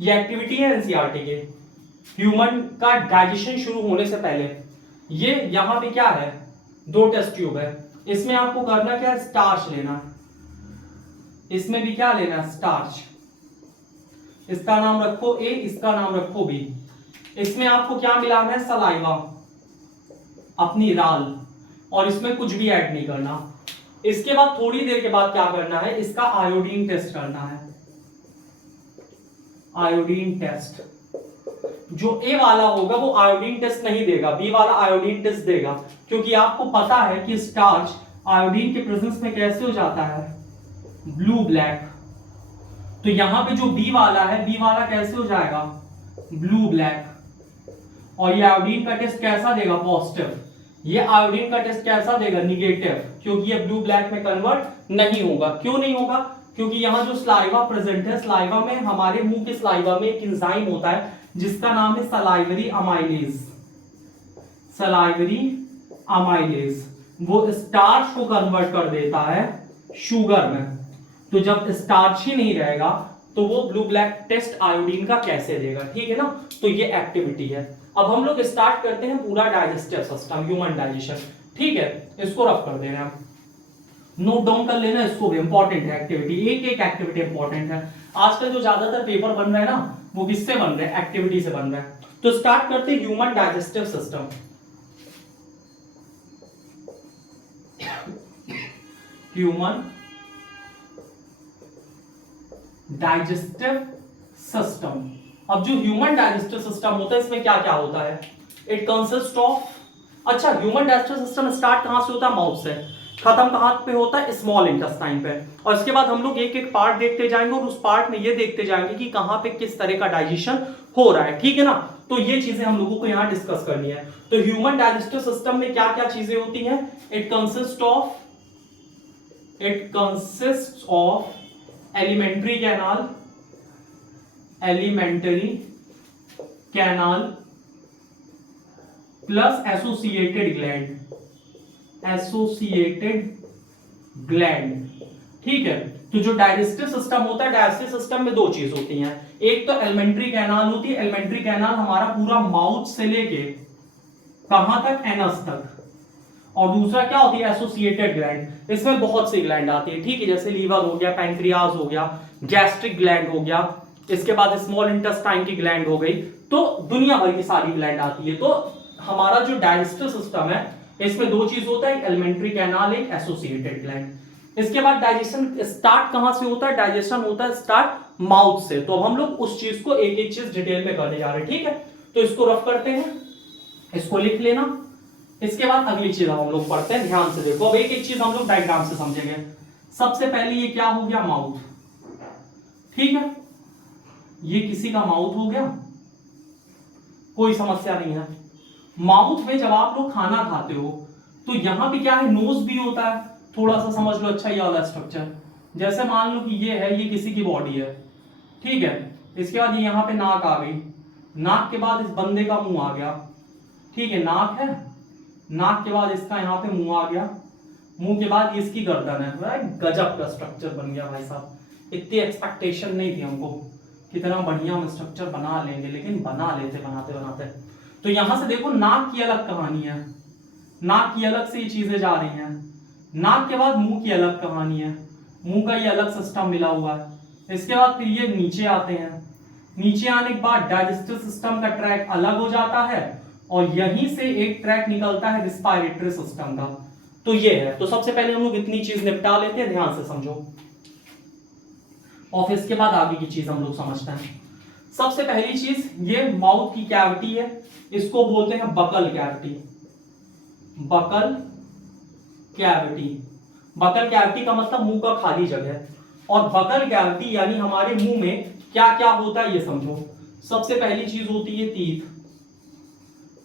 ये एक्टिविटी है एनसीईआरटी के, ह्यूमन का डाइजेशन शुरू होने से पहले। ये यहां पे क्या है, 2 टेस्ट ट्यूब है। इसमें आपको करना क्या है, स्टार्च लेना। इसमें भी क्या लेना है, स्टार्च। इसका नाम रखो ए, इसका नाम रखो बी। इसमें आपको क्या मिलाना है, सलाइवा, अपनी राल, और इसमें कुछ भी ऐड नहीं करना। इसके बाद थोड़ी देर के बाद क्या करना है, इसका आयोडीन टेस्ट करना है, आयोडीन टेस्ट। जो ए वाला होगा वो आयोडीन टेस्ट नहीं देगा, बी वाला आयोडीन टेस्ट देगा, क्योंकि आपको पता है कि स्टार्च आयोडीन के प्रेजेंस में कैसे हो जाता है, ब्लू ब्लैक। तो यहां पे जो बी वाला है, बी वाला कैसे हो जाएगा, ब्लू ब्लैक। और ये आयोडीन का टेस्ट कैसा देगा, पॉजिटिव। ये आयोडीन का टेस्ट कैसा देगा, निगेटिव, क्योंकि ये ब्लू ब्लैक में कन्वर्ट नहीं होगा। क्यों नहीं होगा, क्योंकि यहां जो स्लाइवा प्रेजेंट है, स्लाइवा में, हमारे मुंह के स्लाइवा में एक एंजाइम होता है जिसका नाम है सलाइवरी अमाइलेज, सलाइवरी अमाइलेज। वो स्टार्च को कन्वर्ट कर देता है शुगर में। तो जब स्टार्च ही नहीं रहेगा तो वो ब्लू ब्लैक टेस्ट आयोडीन का कैसे देगा, ठीक है ना। तो ये एक्टिविटी है। अब हम लोग स्टार्ट करते हैं पूरा डाइजेस्टिव सिस्टम, ह्यूमन डाइजेशन। ठीक है, इसको रफ कर देना, नोट डाउन कर लेना, इसको भी इंपॉर्टेंट है एक्टिविटी, एक एक एक्टिविटी इंपॉर्टेंट है। आजकल जो ज्यादातर पेपर बन रहे हैं ना, वो किससे बन रहे हैं, एक्टिविटी से बन रहे हैं। तो स्टार्ट करते हैं human digestive system. Human digestive system. अब जो ह्यूमन डाइजेस्टिव सिस्टम होता है, इसमें क्या क्या होता है, इट कंसिस्ट ऑफ, अच्छा ह्यूमन डाइजेस्टिव सिस्टम स्टार्ट कहां से होता है, माउथ से, खत्म कहां पे होता है, स्मॉल इंटेस्टाइन पे। और इसके बाद हम लोग एक एक पार्ट देखते जाएंगे और उस पार्ट में ये देखते जाएंगे कि कहां पे किस तरह का डाइजेशन हो रहा है, ठीक है ना। तो ये चीजें हम लोगों को यहां डिस्कस करनी है। तो ह्यूमन डाइजेस्टिव सिस्टम में क्या क्या चीजें होती हैं, it consist of alimentary canal, alimentary canal plus associated gland, associated gland, ठीक है। तो जो डाइजेस्टिव सिस्टम होता है, डाइजेस्टिव सिस्टम में 2 चीज होती हैं, एक तो एलिमेंट्री कैनाल होती है। एलिमेंट्री कैनाल हमारा पूरा माउथ से लेके कहां तक, एनस तक। और दूसरा क्या होती है, एसोसिएटेड ग्लैंड। इसमें बहुत सी ग्लैंड आती है, ठीक है, जैसे लीवर हो गया, पैंक्रियाज हो गया, गैस्ट्रिक ग्लैंड हो गया, इसके बाद स्मॉल इंटेस्टाइन की ग्लैंड हो गई। तो दुनिया भर की सारी ग्लैंड आती है। तो हमारा जो डाइजेस्टिव सिस्टम है, इसमें 2 चीज होता है, एलिमेंट्री कैनाल, एक एसोसिएटेड ग्लैंड। इसके बाद डाइजेशन स्टार्ट कहां से होता है? डाइजेशन होता है स्टार्ट माउथ से। तो अब हम लोग उस चीज को एक एक चीज डिटेल में करने जा रहे हैं, ठीक है। तो इसको रफ करते हैं, इसको लिख लेना। इसके बाद अगली चीज हम लोग पढ़ते हैं, ध्यान से देखो। अब एक एक चीज हम लोग डायग्राम से समझेंगे। सबसे पहले ये क्या हो गया? माउथ, ठीक है। ये किसी का माउथ हो गया, कोई समस्या नहीं है। माउथ में जब आप लोग खाना खाते हो तो यहां पे क्या है? नोज भी होता है, थोड़ा सा समझ लो। अच्छा ये वाला स्ट्रक्चर, जैसे मान लो कि ये है, ये किसी की बॉडी है, ठीक है। इसके बाद ये यहां पे नाक आ गई, नाक के बाद इस बंदे का मुंह आ गया, ठीक है। नाक है, नाक के बाद इसका यहाँ पे मुंह आ गया, मुंह के बाद इसकी गर्दन है। गजब का स्ट्रक्चर बन गया भाई साहब। इतनी एक्सपेक्टेशन नहीं थी हमको, कितना बढ़िया हम स्ट्रक्चर बना लेंगे, लेकिन बना लेते बनाते बनाते। तो यहां से देखो, नाक की अलग कहानी है, नाक की अलग से ये चीजें जा रही हैं। नाक के बाद मुंह की अलग कहानी है, मुंह का ये अलग सिस्टम मिला हुआ है। इसके बाद फिर ये नीचे आते हैं, नीचे आने के बाद डाइजेस्टिव सिस्टम का ट्रैक अलग हो जाता है और यहीं से एक ट्रैक निकलता है रिस्पायरेटरी सिस्टम का। तो ये है। तो सबसे पहले हम लोग इतनी चीज निपटा लेते हैं, ध्यान से समझो, और इसके बाद आगे की चीज हम लोग समझते हैं। सबसे पहली चीज, ये माउथ की कैविटी है, इसको बोलते हैं buccal cavity. Buccal cavity, buccal cavity का मतलब मुंह का खाली जगह। और बकल कैविटी यानी हमारे मुंह में क्या क्या होता है ये समझो। सबसे पहली चीज होती है टीथ।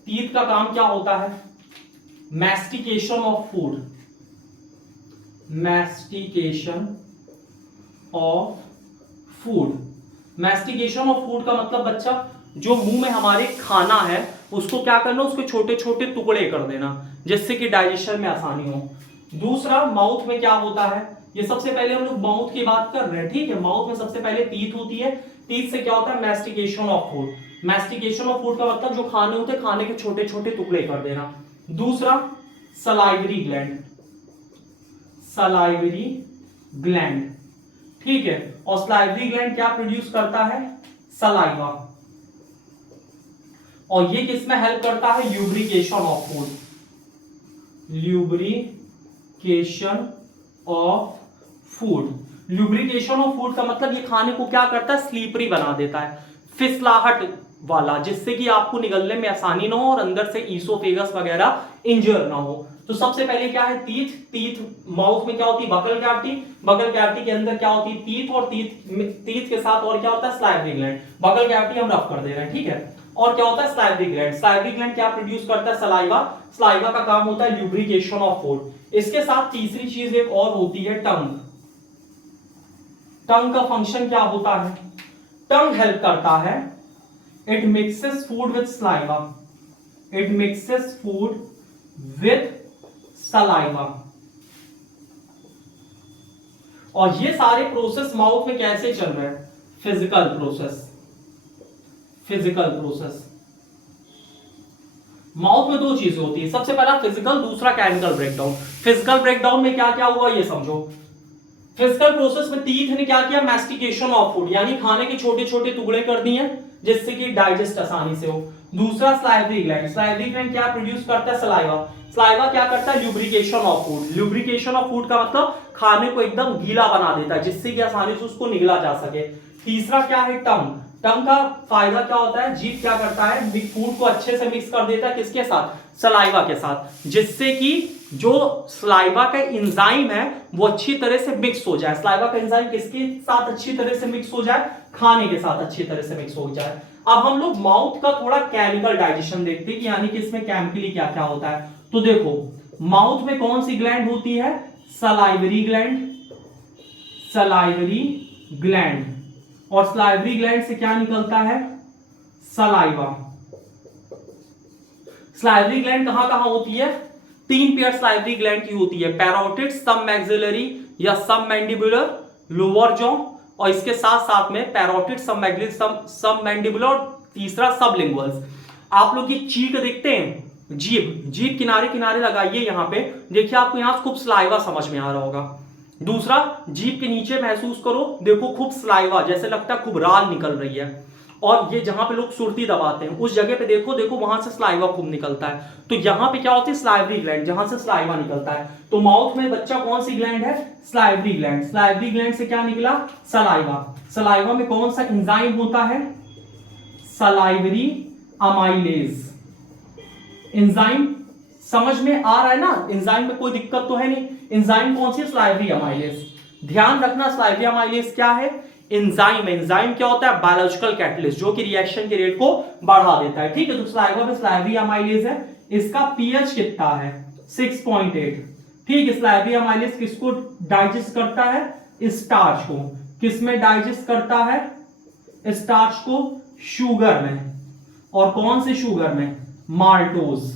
टीथ का काम क्या होता है? Mastication of food, mastication of food. Mastication of food का मतलब बच्चा, जो मुंह में हमारे खाना है उसको क्या करना, उसके छोटे छोटे टुकड़े कर देना, जिससे कि डाइजेशन में आसानी हो। दूसरा, माउथ में क्या होता है, ये सबसे पहले हम लोग माउथ की बात कर रहे हैं, ठीक है। माउथ में सबसे पहले टीथ होती है, टीथ से क्या होता है? Mastication of food. Mastication of food का मतलब जो खाने होते हैं, खाने के छोटे छोटे टुकड़े कर देना। दूसरा, सलाइवरी ग्लैंड, सलाइवरी ग्लैंड, ठीक है। और सलाइवरी ग्लैंड क्या प्रोड्यूस करता है? सलाइवा। और ये किसमें हेल्प करता है? Lubrication of food, lubrication of food. Lubrication of food का मतलब ये खाने को क्या करता है? स्लीपरी बना देता है, फिसलाहट वाला, जिससे कि आपको निगलने में आसानी ना हो और अंदर से ईसोफेगस वगैरह इंजर ना हो। तो सबसे पहले क्या है? टीथ। टीथ माउथ में क्या होती है? Buccal cavity. बकल कैविटी के अंदर क्या होती है? टीथ। और टीथ के साथ और क्या होता है? Salivary gland. बकल कैविटी हम रफ कर दे रहे हैं, ठीक है। और क्या होता है? Salivary gland. सलाइवरी ग्लैंड क्या प्रोड्यूस करता है? सलाइवा। सलाइवा का काम होता है ल्यूब्रिकेशन ऑफ फूड। इसके साथ तीसरी चीज एक और होती है, टंग। टंग का फंक्शन क्या होता है? टंग हेल्प करता है, it mixes food with saliva, it mixes food with saliva. और ये सारे प्रोसेस माउथ में कैसे चल रहे हैं? Physical process, physical process. Mouth में दो चीजें होती है, सबसे पहला फिजिकल, दूसरा केमिकल ब्रेकडाउन। फिजिकल ब्रेकडाउन में क्या क्या हुआ ये समझो। फिजिकल प्रोसेस में टीथ ने क्या किया? मैस्टिकेशन ऑफ फूड, यानी खाने के छोटे छोटे टुकड़े कर दिए जिससे कि डाइजेस्ट आसानी से हो। दूसरा, सलाइवरी ग्लैंड। सलाइवरी ग्लैंड क्या प्रोड्यूस करता है? सलाइवा। सलाइवा क्या करता है? Lubrication of food. Lubrication of food का मतलब खाने को एकदम गीला बना देता है, जिससे कि आसानी से उसको निगला जा सके। तीसरा क्या है? टंग। टंग का फायदा क्या होता है? जीभ क्या करता है? फूड को अच्छे से मिक्स कर देता है, किसके साथ? सलाइवा के साथ, जिससे कि जो सलाइवा का एंजाइम है वो अच्छी तरह से मिक्स हो जाए। सलाइवा का एंजाइम किसके साथ अच्छी तरह से मिक्स हो जाए? खाने के साथ अच्छी तरह से मिक्स हो जाए। अब हम लोग माउथ का थोड़ा केमिकल डाइजेशन देखते हैं कि यानी कि इसमें केमिकली क्या क्या होता है। तो देखो, माउथ में कौन सी ग्लैंड होती है? Salivary gland, salivary gland. और सलाइवरी ग्लैंड से क्या निकलता है? सलाइवा। सलाइवरी ग्लैंड कहां कहां होती है? तीन पेयर सलाइवरी ग्लैंड की होती है, पैरोटिड, सब मैक्सिलरी या सब मैंडिबुलर, लोअर जॉ, और इसके साथ साथ में पैरोटिड, सब मैक्सिलरी, सब मैंडिबुलर, और तीसरा सबलिंगुअल्स। आप लोग ये चीक देखते हैं, जीभ, जीभ किनारे किनारे लगाइए यहां पे, देखिए आपको यहां खूब सलाइवा समझ में आ रहा होगा। दूसरा, जीभ के नीचे महसूस करो, देखो खूब सलाइवा, जैसे लगता है खूब राल निकल रही है। और ये जहां पे लोग सुर्ती दबाते हैं उस जगह पे देखो देखो वहां से स्लाइवा खूब निकलता है। तो यहां पे क्या होती है, स्लाइवरी ग्लैंड, जहां से स्लाइवा निकलता है। तो माउथ में बच्चा कौन सी ग्लैंड है, स्लाइवरी ग्लैंड। स्लाइवरी ग्लैंड से क्या निकला, सलाइवा। सलाइवा में कौन सा एंजाइम होता है, सलाइवरी अमाइलेज एंजाइम। समझ में आ रहा है ना, एंजाइम में कोई दिक्कत तो है नहीं। एंजाइम कौन सी है, स्लाइवरी अमाइलेज। ध्यान रखना स्लाइवरी अमाइलेज क्या है, एंजाइम। एंजाइम क्या होता है, बायोलॉजिकल कैटलिस्ट, जो कि रिएक्शन के रेट को बढ़ा देता है। ठीक है, तो स्लाइवा में स्लाइवरी अमाइलेज है, इसका पीएच कितना है, 6.8। ठीक है, स्लाइवरी अमाइलेज किसको डाइजेस्ट करता है, स्टार्च को। किसमें डाइजेस्ट करता है, स्टार्च को, शुगर में। और कौन से शुगर में, माल्टोज।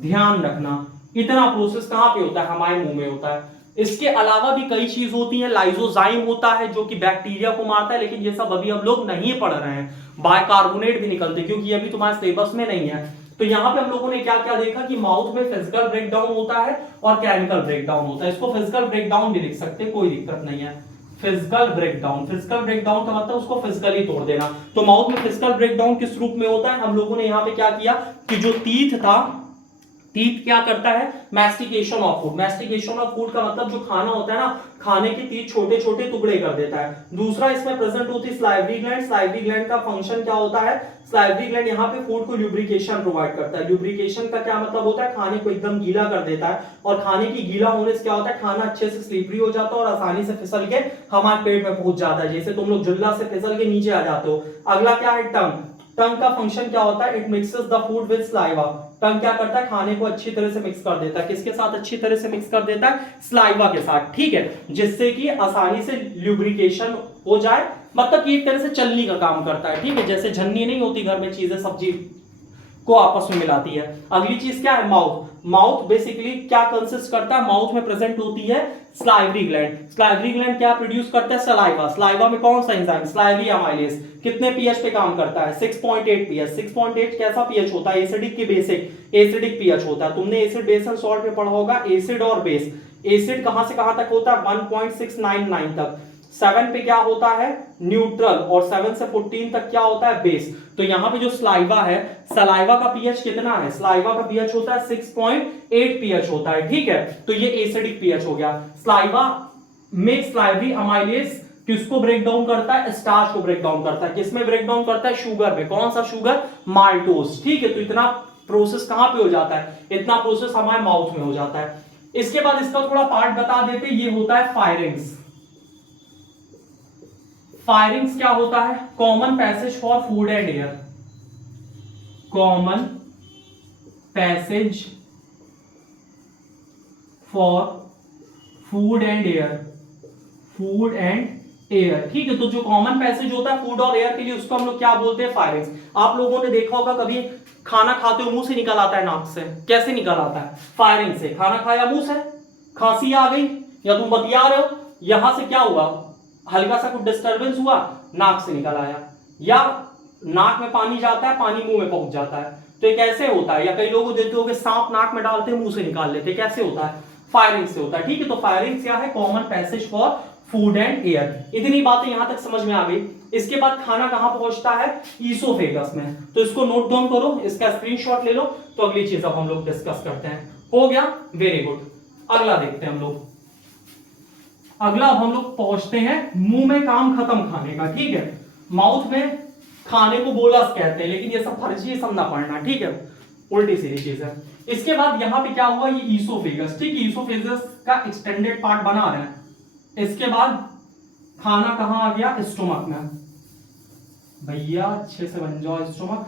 ध्यान रखना, इतना प्रोसेस कहां पे होता है, हमारे मुंह में होता है। इसके अलावा भी कई चीज होती है, लाइजोजाइम होता है जो कि बैक्टीरिया को मारता है, लेकिन ये सब अभी हम लोग नहीं पढ़ रहे हैं। बाइकार्बोनेट भी निकलते हैं क्योंकि अभी तुम्हारे सिलेबस में नहीं है। तो यहां पे हम लोगों ने क्या क्या देखा कि माउथ में फिजिकल ब्रेकडाउन होता है और केमिकल ब्रेकडाउन होता है। इसको फिजिकल ब्रेकडाउन भी लिख सकते हैं, कोई दिक्कत नहीं है। फिजिकल ब्रेकडाउन, फिजिकल ब्रेकडाउन का मतलब उसको फिजिकली तोड़ देना। तो माउथ में फिजिकल ब्रेकडाउन किस रूप में होता है, हम लोगों ने यहाँ पे क्या किया कि जो टीथ था, टीथ क्या करता है, mastication of food. Mastication of food का मतलब जो खाना होता है ना, खाने के टीथ छोटे छोटे टुकड़े कर देता है। दूसरा इसमें प्रेजेंट होती है स्लाइवरी ग्लैंड। स्लाइवरी ग्लैंड का फंक्शन क्या होता है, स्लाइवरी ग्लैंड यहाँ पे फूड को ल्यूब्रिकेशन प्रोवाइड करता है। ल्यूब्रिकेशन का क्या मतलब होता है, खाने को एकदम गीला कर देता है। और खाने की गीला होने से क्या होता है, खाना अच्छे से स्लिपरी हो जाता है और आसानी से फिसल के हमारे पेट में पहुंच जाता है, जैसे तुम लोग झुल्ला से फिसल के नीचे आ जाते हो। अगला क्या है, टंग। टंग का फंक्शन क्या होता है, it mixes the food with saliva. Tongue क्या करता है, खाने को अच्छी तरह से मिक्स कर देता है। किसके साथ अच्छी तरह से मिक्स कर देता है, स्लाइवा के साथ। ठीक है, जिससे कि आसानी से ल्यूब्रिकेशन हो जाए, मतलब कि एक तरह से चलनी का काम करता है। ठीक है, जैसे झन्नी नहीं होती घर में, चीजें सब्जी को आपस में मिलाती है। अगली चीज क्या है, माउथ। माउथ बेसिकली क्या कंसिस्ट करता है, माउथ में प्रेजेंट होती है स्लाइवरी ग्लैंड। स्लाइवरी ग्लैंड क्या प्रोड्यूस करता है, सलाइवा। सलाइवा में कौन सा एंजाइम, स्लाइवरी अमाइलेज। कितने पीएच पे काम करता है, 6.8 पीएच। 6.8 कैसा पीएच होता है, एसिडिक की बेसिक, एसिडिक पीएच होता है। तुमने एसिड बेस एंड सॉल्ट में पढ़ा होगा, एसिड और बेस। एसिड कहां से कहां तक होता है, 1.699 तक। 7 पे क्या होता है, न्यूट्रल। और 7 से 14 तक क्या होता है, बेस। तो यहां पे जो स्लाइवा है, सलाइवा का पीएच कितना है, स्लाइवा का पीएच होता है 6.8 पीएच होता है। ठीक है, तो ये एसिडिक पीएच हो गया। स्लाइवा में स्लाइवरी अमाइलेज किसको ब्रेक डाउन करता है, स्टार्च को ब्रेक डाउन करता है। किसमें ब्रेक डाउन करता है, शुगर में। कौन सा शुगर, माल्टोज। ठीक है, तो इतना प्रोसेस कहां पे हो जाता है, इतना प्रोसेस हमारे माउथ में हो जाता है। इसके बाद इसका थोड़ा पार्ट बता देते, ये होता है फायरिंग्स। फायरिंग्स क्या होता है, common passage for food and air. Common passage for food and air, food and air. ठीक है, तो जो कॉमन पैसेज होता है फूड और एयर के लिए, उसको हम लोग क्या बोलते हैं, फायरिंग्स। आप लोगों ने देखा होगा कभी खाना खाते हो मुंह से निकल आता है, नाक से। कैसे निकल आता है, फायरिंग से। खाना खाया मुंह से, खांसी आ गई, या तुम बतिया रहे हो, यहां से क्या हुआ, हल्का सा कुछ डिस्टरबेंस हुआ, नाक से निकल आया। या नाक में पानी जाता है, पानी मुंह में पहुंच जाता है। तो ये कैसे होता है, या कई लोग देते हो सांप नाक में डालते हैं मुंह से निकाल लेते, कैसे होता है, फायरिंग से होता है। ठीक है, तो फायरिंग क्या है, common passage for food and air. इतनी बातें यहां तक समझ में आ गई। इसके बाद खाना कहां पहुंचता है, ईसोफेगस में। तो इसको नोट डाउन करो, इसका स्क्रीनशॉट ले लो। तो अगली चीज अब हम लोग डिस्कस करते हैं। हो गया, वेरी गुड। अगला देखते हैं हम लोग। अगला हम लोग पहुंचते हैं मुंह में काम खत्म खाने का। ठीक है, माउथ में खाने को बोलस कहते हैं, लेकिन ये सब फर्जी है, सब ना पढ़ना। ठीक है, उल्टी सीधी चीज है। इसके बाद यहां पे क्या हुआ, ये ईसोफेगस। ठीक है, ईसोफेगस का एक्सटेंडेड पार्ट बना रहे हैं। इसके बाद खाना कहां आ गया, स्टोमक में। भैया अच्छे से बन जाओ, स्टोमक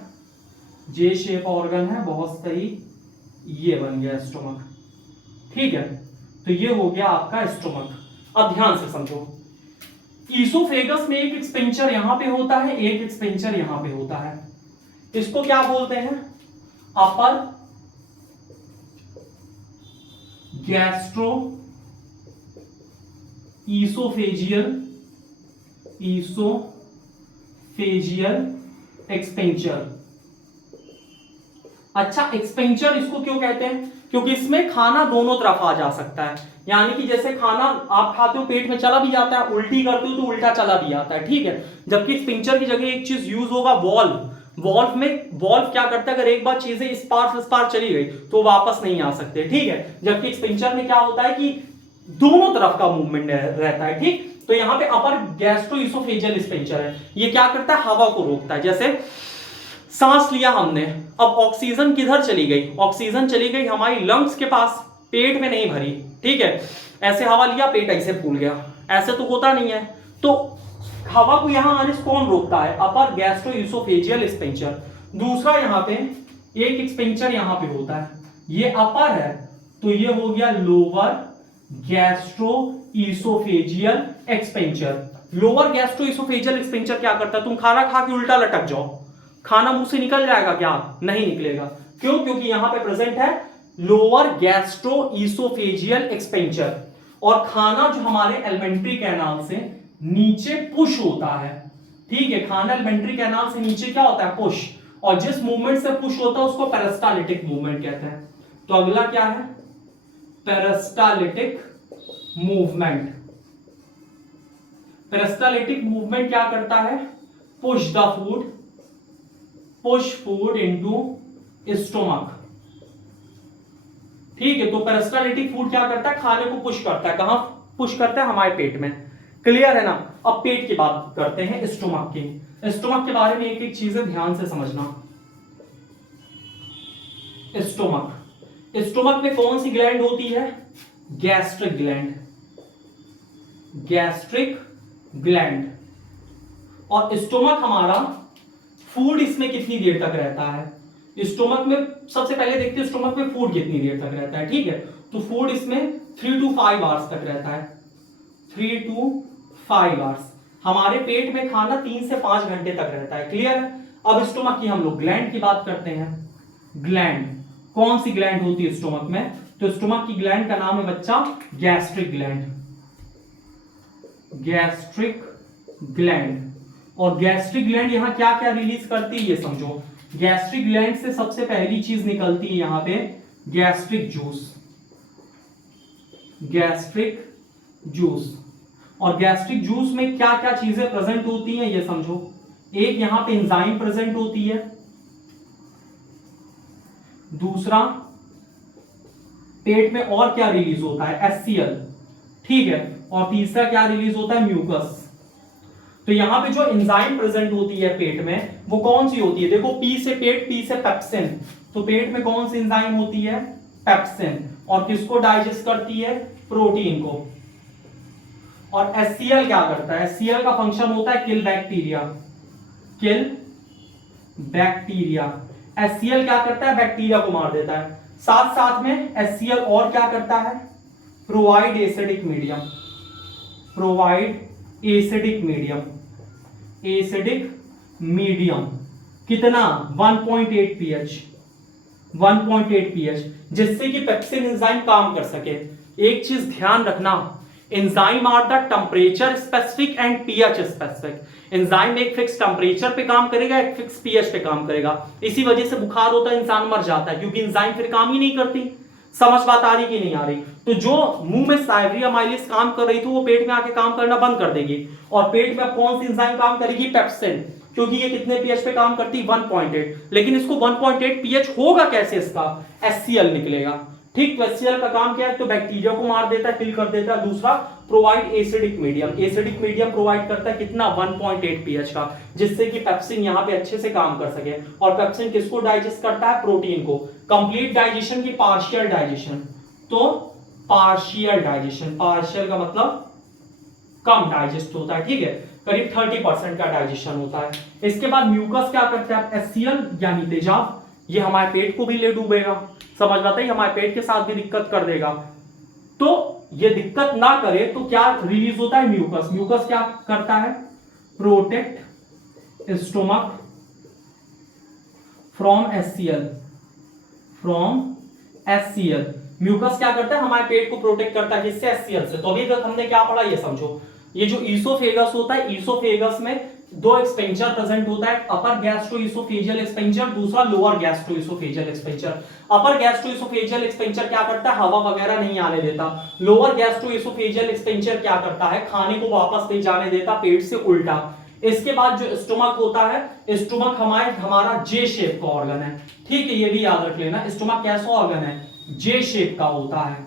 जे शेप ऑर्गन है, बहुत सही, ये बन गया स्टोमक। ठीक है, तो ये हो गया आपका स्टोमक। अब ध्यान से समझो, ईसोफेगस में एक एक्सपेंचर यहां पे होता है, एक एक्सपेंचर यहां पे होता है। इसको क्या बोलते हैं, अपर गैस्ट्रो ईसोफेजियल एक्सपेंचर। अच्छा, एक्सपेंचर इसको क्यों कहते हैं? क्योंकि इसमें खाना दोनों तरफ आ जा सकता है, यानी कि जैसे खाना आप खाते हो पेट में चला भी जाता है, उल्टी करते हो तो उल्टा चला भी जाता है, ठीक है। जबकि स्पिंचर की जगह एक चीज यूज होगा, वॉल्व। वॉल्व क्या करता है, अगर एक बार चीजें इस पार से उस पार चली गई तो वापस नहीं आ सकते, ठीक है। जबकि स्पिंचर में क्या होता है कि दोनों तरफ का मूवमेंट रहता है, ठीक। तो यहाँ पे अपर गैस्ट्रोइसोफेजियल स्पिंचर है, ये क्या करता है, हवा को रोकता है। जैसे सांस लिया हमने, अब ऑक्सीजन किधर चली गई, ऑक्सीजन चली गई हमारी लंग्स के पास, पेट में नहीं भरी, ठीक है। ऐसे हवा लिया, पेट ऐसे फूल गया, ऐसे तो होता नहीं है। तो हवा को यहां आने से कौन रोकता है, अपर गैस्ट्रोइसोफेजियल स्पिंचर। दूसरा यहां पे एक स्पिंचर यहां पे होता है, ये अपर है तो ये हो गया lower gastro-oesophageal expenditure. Lower gastro-oesophageal expenditure क्या करता है, तुम खाना खा के उल्टा लटक जाओ, खाना मुंह से निकल जाएगा क्या, नहीं निकलेगा। क्यों? क्योंकि यहां पे प्रेजेंट है लोअर गैस्ट्रोइसोफेजियल एक्सपेंचर, और खाना जो हमारे एलिमेंट्री कैनाल से नीचे पुश होता है, ठीक है। खाना एलिमेंट्री कैनाल से नीचे क्या होता है, पुश, और जिस मूवमेंट से पुश होता है उसको पेरिस्टालिटिक मूवमेंट कहते हैं। तो अगला क्या है, पेरिस्टालिटिक मूवमेंट। पेरिस्टालिटिक मूवमेंट क्या करता है, पुश फूड इनटू स्टोमक, ठीक है। तो पेरिस्टालिटिक फूड क्या करता है, खाने को पुश करता है, कहां पुश करता है, हमारे पेट में, क्लियर है ना। अब पेट की बात करते हैं, स्टोमक की। स्टोमक के बारे में एक एक चीजें ध्यान से समझना। स्टोमक में कौन सी ग्लैंड होती है, गैस्ट्रिक ग्लैंड। और स्टोमक हमारा, फूड इसमें कितनी देर तक रहता है, स्टोमक में सबसे पहले देखते हैं स्टोमक में फूड कितनी देर तक रहता है, ठीक है। तो फूड इसमें 3 to 5 आवर्स तक रहता है, 3 to 5 आवर्स। हमारे पेट में खाना 3 से 5 घंटे तक रहता है, क्लियर है। अब स्टोमक की हम लोग ग्लैंड की बात करते हैं। ग्लैंड, कौन सी ग्लैंड होती है स्टोमक में, तो स्टोमक की ग्लैंड का नाम है बच्चा गैस्ट्रिक ग्लैंड। और गैस्ट्रिक ग्लैंड यहां क्या क्या रिलीज करती है ये समझो। गैस्ट्रिक ग्लैंड से सबसे पहली चीज निकलती है यहां पे गैस्ट्रिक जूस। और गैस्ट्रिक जूस में क्या क्या चीजें प्रेजेंट होती हैं ये समझो। एक यहां पे एंजाइम प्रेजेंट होती है, दूसरा पेट में और क्या रिलीज होता है, HCl, ठीक है। और तीसरा क्या रिलीज होता है, म्यूकस। तो यहां पे जो एंजाइम प्रेजेंट होती है पेट में वो कौन सी होती है, देखो पी से पेट, पी से पेप्सिन। तो पेट में कौन सी एंजाइम होती है, पेप्सिन। और किसको डाइजेस्ट करती है, प्रोटीन को। और HCl क्या करता है, HCl का फंक्शन होता है किल बैक्टीरिया। HCl क्या करता है, बैक्टीरिया को मार देता है। साथ साथ में HCl और क्या करता है, प्रोवाइड एसिडिक मीडियम। कितना, 1.8 pH, जिससे कि पेप्सिन एंजाइम काम कर सके। एक चीज ध्यान रखना, enzyme are the temperature specific and pH specific. Enzyme एक फिक्स टेम्परेचर पे काम करेगा, एक फिक्स पीएच पे काम करेगा। इसी वजह से बुखार होता है, इंसान मर जाता है, क्योंकि एंजाइम फिर काम ही नहीं करती। समझ बात आ रही कि नहीं आ रही। तो जो मुंह में साइवरी अमाइलिस काम कर रही थी वो पेट में आके काम करना बंद कर देगी। और पेट में कौन सी एंजाइम काम करेगी, पेप्सिन, क्योंकि ये कितने पीएच पे काम करती है, 1.8। लेकिन इसको 1.8 पीएच होगा कैसे, इसका HCl निकलेगा, ठीक। तो HCl का काम क्या है, तो बैक्टीरिया को मार देता है, किल कर देता है। दूसरा प्रोवाइड एसिडिक मीडियम प्रोवाइड करता है कितना, 1.8 पीएच का, जिससे कि पेप्सिन यहां पे अच्छे से काम कर सके। और पेप्सिन किसको डाइजेस्ट करता है, प्रोटीन को। कंप्लीट डाइजेशन की पार्शियल डाइजेशन, तो पार्शियल का मतलब कम डाइजेस्ट होता है, ठीक है। करीब 30% का डाइजेशन होता है। इसके बाद म्यूकस क्या करता है, HCl यानी तेजाब, ये हमारे पेट को भी ले डूबेगा। समझ आता है, हमारे पेट के साथ भी दिक्कत कर देगा। तो ये दिक्कत ना करे तो क्या रिलीज होता है, म्यूकस क्या करता है, protect stomach from HCl। Mucus क्या करता है, हमारे पेट को प्रोटेक्ट करता है, किससे, HCl से। तो अभी तक हमने क्या पढ़ा ये समझो। ये जो ईसोफेगस होता है, ईसोफेगस में दो एक्सपेंचर प्रेजेंट होता है, अपर गैस्ट्रोइसोफेजियल एक्सपेंचर, दूसरा लोअर गैस्ट्रोइसोफेजियल एक्सपेंचर। अपर गैस्ट्रोइसोफेजियल एक्सपेंचर क्या करता है, हवा वगैरह नहीं आने देता। लोअर गैस्ट्रोइसोफेजियल एक्सपेंचर क्या करता है, खाने को वापस नहीं जाने देता पेट से उल्टा। इसके बाद जो स्टोमक होता है, स्टोमक हमारा जे शेप का ऑर्गन है, ठीक है, ये भी याद रख लेना। स्टोमक कैसा ऑर्गन है, जे शेप का होता है।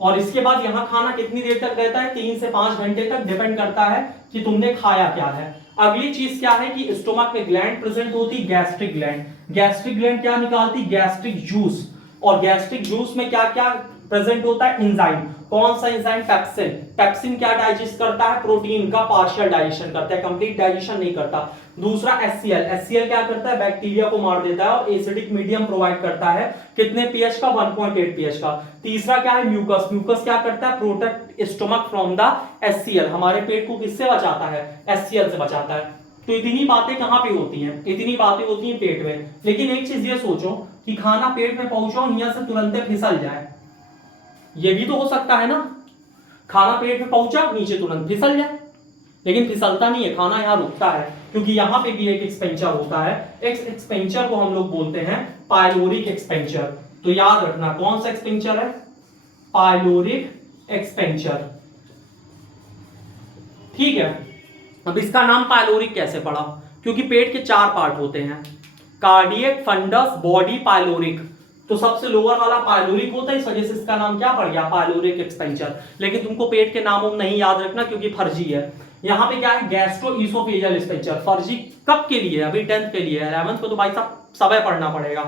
और इसके बाद यहां खाना कितनी देर तक रहता है, 3 से 5 घंटे तक, डिपेंड करता है कि तुमने खाया क्या है। अगली चीज क्या है कि स्टोमक में ग्लैंड प्रेजेंट होती, गैस्ट्रिक ग्लैंड। गैस्ट्रिक ग्लैंड क्या निकालती, गैस्ट्रिक जूस। और गैस्ट्रिक जूस में क्या क्या प्रेजेंट होता है, एंजाइम। कौन सा एंजाइम, पेप्सिन। पेप्सिन क्या डाइजेस्ट करता है, प्रोटीन का पार्शियल डाइजेशन करता है, कंप्लीट डाइजेशन नहीं करता। दूसरा एचसीएल। एचसीएल क्या करता है, बैक्टीरिया को मार देता है और एसिडिक मीडियम प्रोवाइड करता है, कितने पीएच का, 1.8 पीएच का। तीसरा क्या है, म्यूकस। म्यूकस क्या करता है, protect stomach from the HCL, हमारे पेट को किससे बचाता है, एचसीएल से बचाता है। तो इतनी बातें कहां पे होती हैं, इतनी बातें होती हैं पेट में। लेकिन एक चीज ये सोचो कि खाना पेट में पहुंचो, यहां से तुरंत फिसल जाए, ये भी तो हो सकता है ना। खाना पेट में पहुंचा, नीचे तुरंत फिसल जाए, लेकिन फिसलता नहीं है, खाना यहां रुकता है, क्योंकि यहां पे भी एक एक्सपेंचर होता है। एक्सपेंचर को हम लोग बोलते हैं पाइलोरिक एक्सपेंचर। तो याद रखना कौन सा एक्सपेंचर है, पाइलोरिक एक्सपेंचर, ठीक है। अब इसका नाम पाइलोरिक कैसे पड़ा, क्योंकि पेट के 4 पार्ट होते हैं, कार्डियक, फंडस, बॉडी, पाइलोरिक। तो सबसे लोअर वाला पाइलोरिक होता है, इस वजह से इसका नाम क्या पड़ गया, पाइलोरिक एक्सपेंचर। लेकिन तुमको पेट के नाम नहीं याद रखना, क्योंकि फर्जी है। यहां पे क्या है, गैस्ट्रोइसोफेजियल एक्सपेंचर। फर्जी कब के लिए, अभी 10th के लिए, 11th को तो भाई साहब समय पढ़ना पड़ेगा।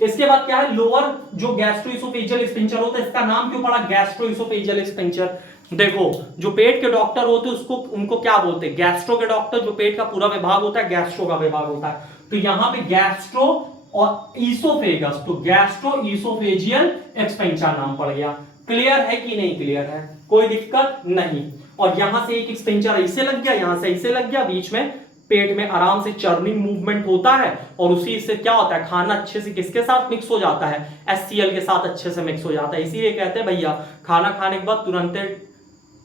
इसके बाद क्या है, लोअर जो गैस्ट्रोइसोफेजियल एक्सपेंचर होता है, इसका नाम क्यों पड़ा गैस्ट्रोइसोफेजियल एक्सपेंचर। देखो, जो पेट के डॉक्टर होते हैं उसको उनको क्या बोलते हैं, गैस्ट्रो के डॉक्टर। जो पेट का पूरा विभाग होता है, गैस्ट्रो का विभाग होता है। तो यहां पे गैस्ट्रो और ईसोफेगस, तो गैस्ट्रो ईसोफेजियल एक्सपेंचर नाम पड़ गया। क्लियर है कि नहीं क्लियर है, कोई दिक्कत नहीं। और यहां से एक एक्सपेंचर ऐसे लग गया, यहां से ऐसे लग गया, बीच में पेट में आराम से चर्निंग मूवमेंट होता है, और उसी से क्या होता है, खाना अच्छे से किसके साथ मिक्स हो जाता है, एचसीएल के साथ अच्छे से मिक्स हो जाता है। इसीलिए कहते हैं भैया खाना खाने के बाद तुरंत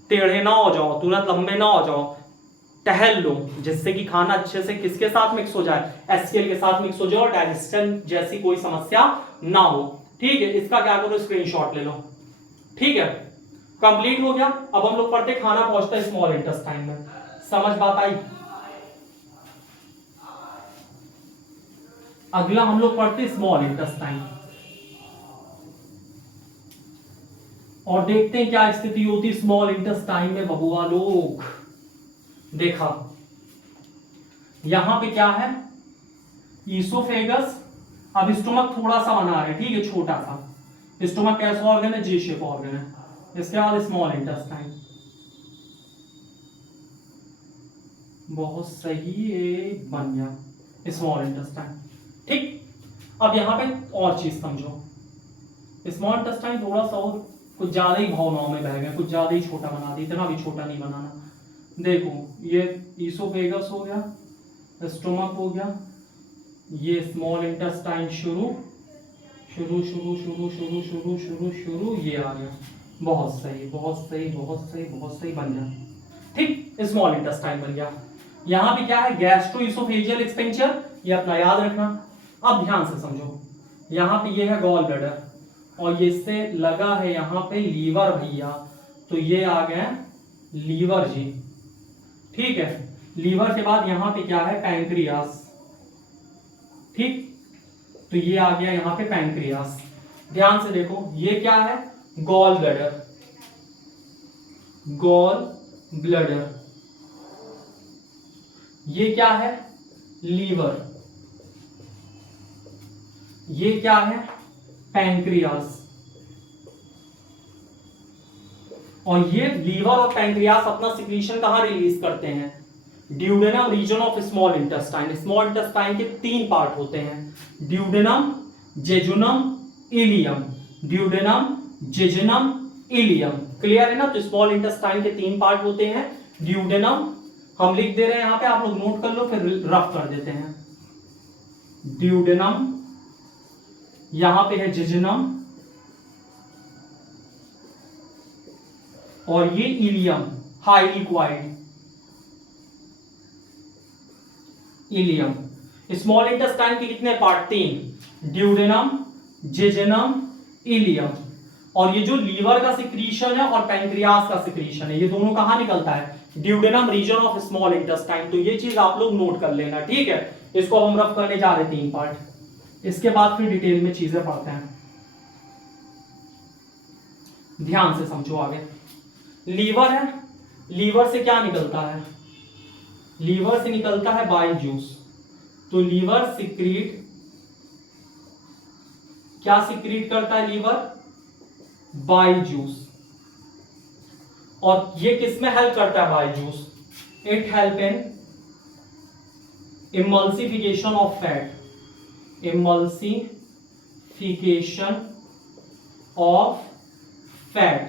टेढ़े ना हो जाओ, तुरंत लंबे ना हो जाओ, टहल लो, जिससे कि खाना अच्छे से किसके साथ मिक्स हो जाए, एचसीएल के साथ मिक्स हो जाए, और डाइजेशन जैसी कोई समस्या ना हो। ठीक है, इसका क्या करो, स्क्रीनशॉट ले लो। ठीक है, कंप्लीट हो गया। अब हम लोग पढ़ते खाना पहुंचता है स्मॉल इंटेस्टाइन में। समझ बात आई। अगला हम लोग पढ़ते स्मॉल इंटेस्टाइन, और देखते हैं क्या स्थिति होती स्मॉल इंटेस्टाइन में बबुआ लोग। देखा यहां पे क्या है, ईसोफेगस। अब स्टोमक थोड़ा सा बना है, ठीक है, छोटा सा। स्टोमक कैसा ऑर्गन है, जी शेप ऑर्गन है। इसके बाद स्मॉल इंटेस्टाइन, बहुत सही बन गया स्मॉल इंटेस्टाइन। ठीक, अब यहां पे और चीज समझो, स्मॉल इंटेस्टाइन थोड़ा सा और कुछ ज्यादा ही भावनाओं में बह गए, कुछ ज्यादा ही छोटा बना दी, इतना भी छोटा नहीं बनाना। देखो ये ईसोफेगस हो गया, स्टोमक हो गया, ये स्मॉल इंटेस्टाइन शुरू शुरू शुरू शुरू शुरू शुरू शुरू शुरू, ये आ गया। बहुत सही बहुत सही बहुत सही बहुत सही, बन गया। ठीक, स्मॉल इंटेस्टाइन बन गया। यहां पे क्या है, गैस्ट्रोइसोफेजियल एक्सपेंचर, ये अपना याद रखना। अब ध्यान से समझो, यहां पे ये है गॉल ब्लैडर, और ये इससे लगा है यहां पे लीवर भैया, तो ये आ गए लीवर जी। ठीक है, लीवर के बाद यहां पे क्या है, पैंक्रियास। ठीक, तो ये आ गया यहां पे पैंक्रियास। ध्यान से देखो, ये क्या है, गॉल ब्लैडर, गॉल ब्लैडर। ये क्या है, लीवर। ये क्या है, पैंक्रियास। और ये लीवर और पैंक्रियास अपना सिक्रीशन कहां रिलीज करते हैं, duodenum region of small intestine. Small intestine के 3 पार्ट होते हैं, duodenum, jejunum, ileum. Duodenum, jejunum, ileum. Clear है ना। तो स्मॉल इंटेस्टाइन के 3 पार्ट होते हैं, ड्यूडेनम हम लिख दे रहे हैं यहां पे, आप लोग नोट कर लो, फिर रफ कर देते हैं। ड्यूडेनम, यहां पे है जेजुनम, और ये ileum, highly coiled. Ileum. Small intestine के कितने पार्ट? 3, duodenum, jejunum, ilium. और ये जो लीवर का सिक्रीशन है और पैंक्रियास का सिक्रीशन है, ये दोनों कहां निकलता है? Duodenum region of small intestine. तो ये चीज आप लोग नोट कर लेना, ठीक है। इसको हम रफ करने जा रहे हैं 3 पार्ट, इसके बाद फिर डिटेल में चीजें पढ़ते हैं। ध्यान से समझो आगे। लीवर है, लीवर से क्या निकलता है? लीवर से निकलता है बाइल जूस। तो लीवर सिक्रीट, क्या सिक्रीट करता है लीवर? Bile juice. और ये किसमें हेल्प करता है bile juice? It help in emulsification of fat, emulsification of fat.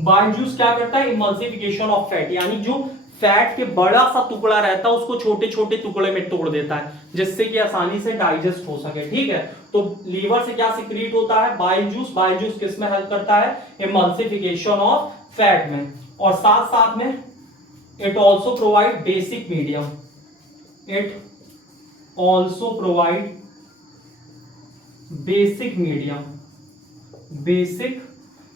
Bile juice क्या करता है? इमल्सिफिकेशन ऑफ फैट, यानी जो फैट के बड़ा सा टुकड़ा रहता है उसको छोटे छोटे टुकड़े में तोड़ देता है, जिससे कि आसानी से डाइजेस्ट हो सके, ठीक है। तो लीवर से क्या सिक्रीट होता है? Bile juice. बाइल जूस किस में हेल्प करता है? इमल्सिफिकेशन ऑफ फैट में। और साथ साथ में it also provide basic medium, it also provide basic medium, basic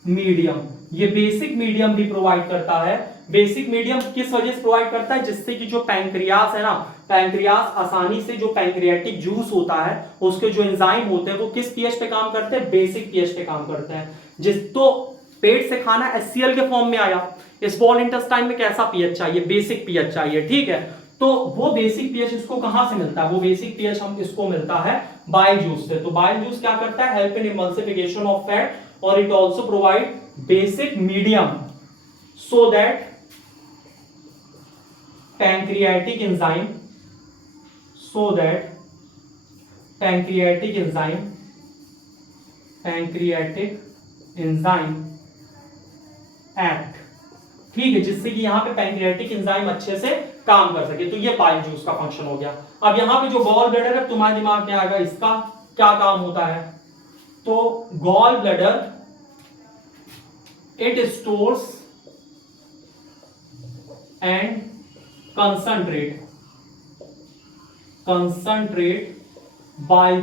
medium. ये बेसिक मीडियम भी प्रोवाइड करता है। बेसिक मीडियम किस वजह से प्रोवाइड करता है? जिससे कि जो पैंक्रियास है ना, पैंक्रियास आसानी से, जो पैंक्रियाटिक जूस होता है उसके जो एंजाइम होते हैं वो किस पीएच पे काम करते हैं? बेसिक पीएच पे काम करते हैं। जिस तो पेट से खाना HCl के फॉर्म में आया, स्मॉल इंटेस्टाइन में कैसा पीएच चाहिए? बेसिक पीएच चाहिए, ठीक है। तो वो बेसिक पीएच इसको कहां से मिलता है? वो बेसिक पीएच हम इसको मिलता है बाइल जूस से। तो बाइल जूस क्या करता है? Help in emulsification of fat, और it also provide basic medium so that pancreatic enzyme, so that pancreatic enzyme act, ठीक है, जिससे कि यहां पे पैंक्रियाटिक एंजाइम अच्छे से काम कर सके। तो ये बाइल जूस का फंक्शन हो गया। अब यहां पे जो गॉल ब्लैडर है, तुम्हारे दिमाग में आएगा इसका क्या काम होता है? तो gallbladder it stores and concentrate bile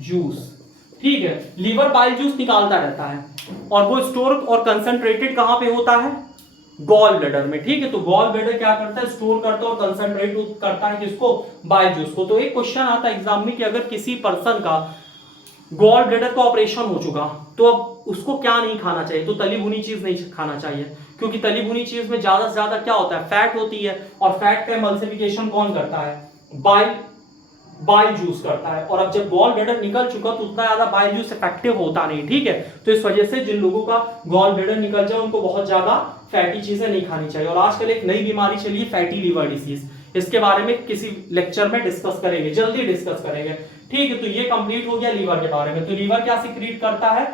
juice, ठीक है। लीवर बाइल जूस निकालता रहता है और वो स्टोर और कंसंट्रेटेड कहां पे होता है? गॉल ब्लैडर में, ठीक है। तो गॉल ब्लैडर क्या करता है? स्टोर करता है और कंसंट्रेट करता है किसको? बाइल जूस को। तो एक क्वेश्चन आता है एग्जाम में कि अगर किसी पर्सन का गॉल ब्लैडर का ऑपरेशन हो चुका तो अब उसको क्या नहीं खाना चाहिए? तो तली भुनी चीज नहीं खाना चाहिए, क्योंकि तली भुनी चीज में ज्यादा से ज्यादा क्या होता है? फैट होती है, और फैट का एमल्सिफिकेशन कौन करता है? बाइल जूस करता है। और अब जब गॉल ब्लैडर निकल चुका तो उतना ज्यादा बाइल जूस इफेक्टिव होता नहीं, ठीक है। तो इस वजह से जिन लोगों का गॉल ब्लैडर निकल जाए उनको बहुत ज्यादा फैटी चीजें नहीं खानी चाहिए। और आजकल एक नई बीमारी चली है, फैटी लीवर डिसीज। इसके बारे में किसी लेक्चर में डिस्कस करेंगे, जल्दी डिस्कस करेंगे, ठीक है। तो ये कंप्लीट हो गया लीवर के बारे में। तो लीवर क्या सिक्रीट करता है?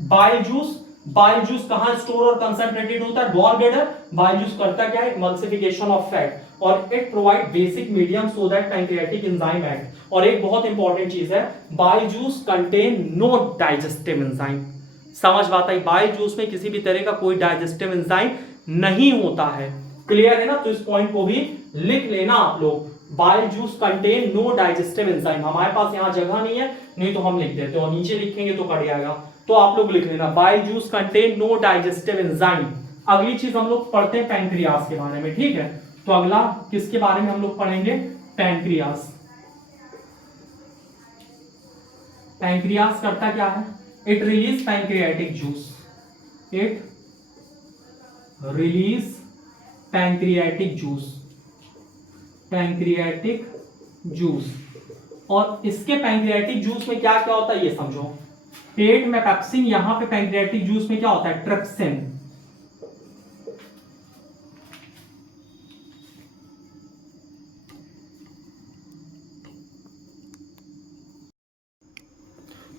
Bile juice. बाइल जूस कहां स्टोर और कंसंट्रेटेड होता है? Gallbladder. बाइल जूस करता क्या है? इमल्सिफिकेशन ऑफ फैट, और it provide basic medium so that pancreatic enzyme act. और एक बहुत इंपॉर्टेंट चीज है, bile juice contain no digestive enzyme. समझ बात आई? बाइल जूस में किसी भी तरह का कोई डाइजेस्टिव एंजाइम नहीं होता है। क्लियर है ना? तो इस पॉइंट को भी लिख लेना आप लोग। Bile juice contain no digestive enzyme. हमारे पास यहां जगह नहीं है, नहीं तो हम लिख देते हैं, और नीचे लिखेंगे तो कट जाएगा। तो आप लोग लिख लेना, bile juice contain no digestive enzyme. अगली चीज हम लोग पढ़ते हैं पैंक्रियास के बारे में, ठीक है। तो अगला किसके बारे में हम लोग पढ़ेंगे? पैंक्रियास। पैंक्रियास करता क्या है? It release pancreatic juice, it release pancreatic juice, pancreatic juice. और इसके पैंक्रियाटिक जूस में क्या क्या होता है ये समझो। पेट में पेप्सिन, यहां पे पैंक्रियाटिक जूस में क्या होता है? ट्रिप्सिन।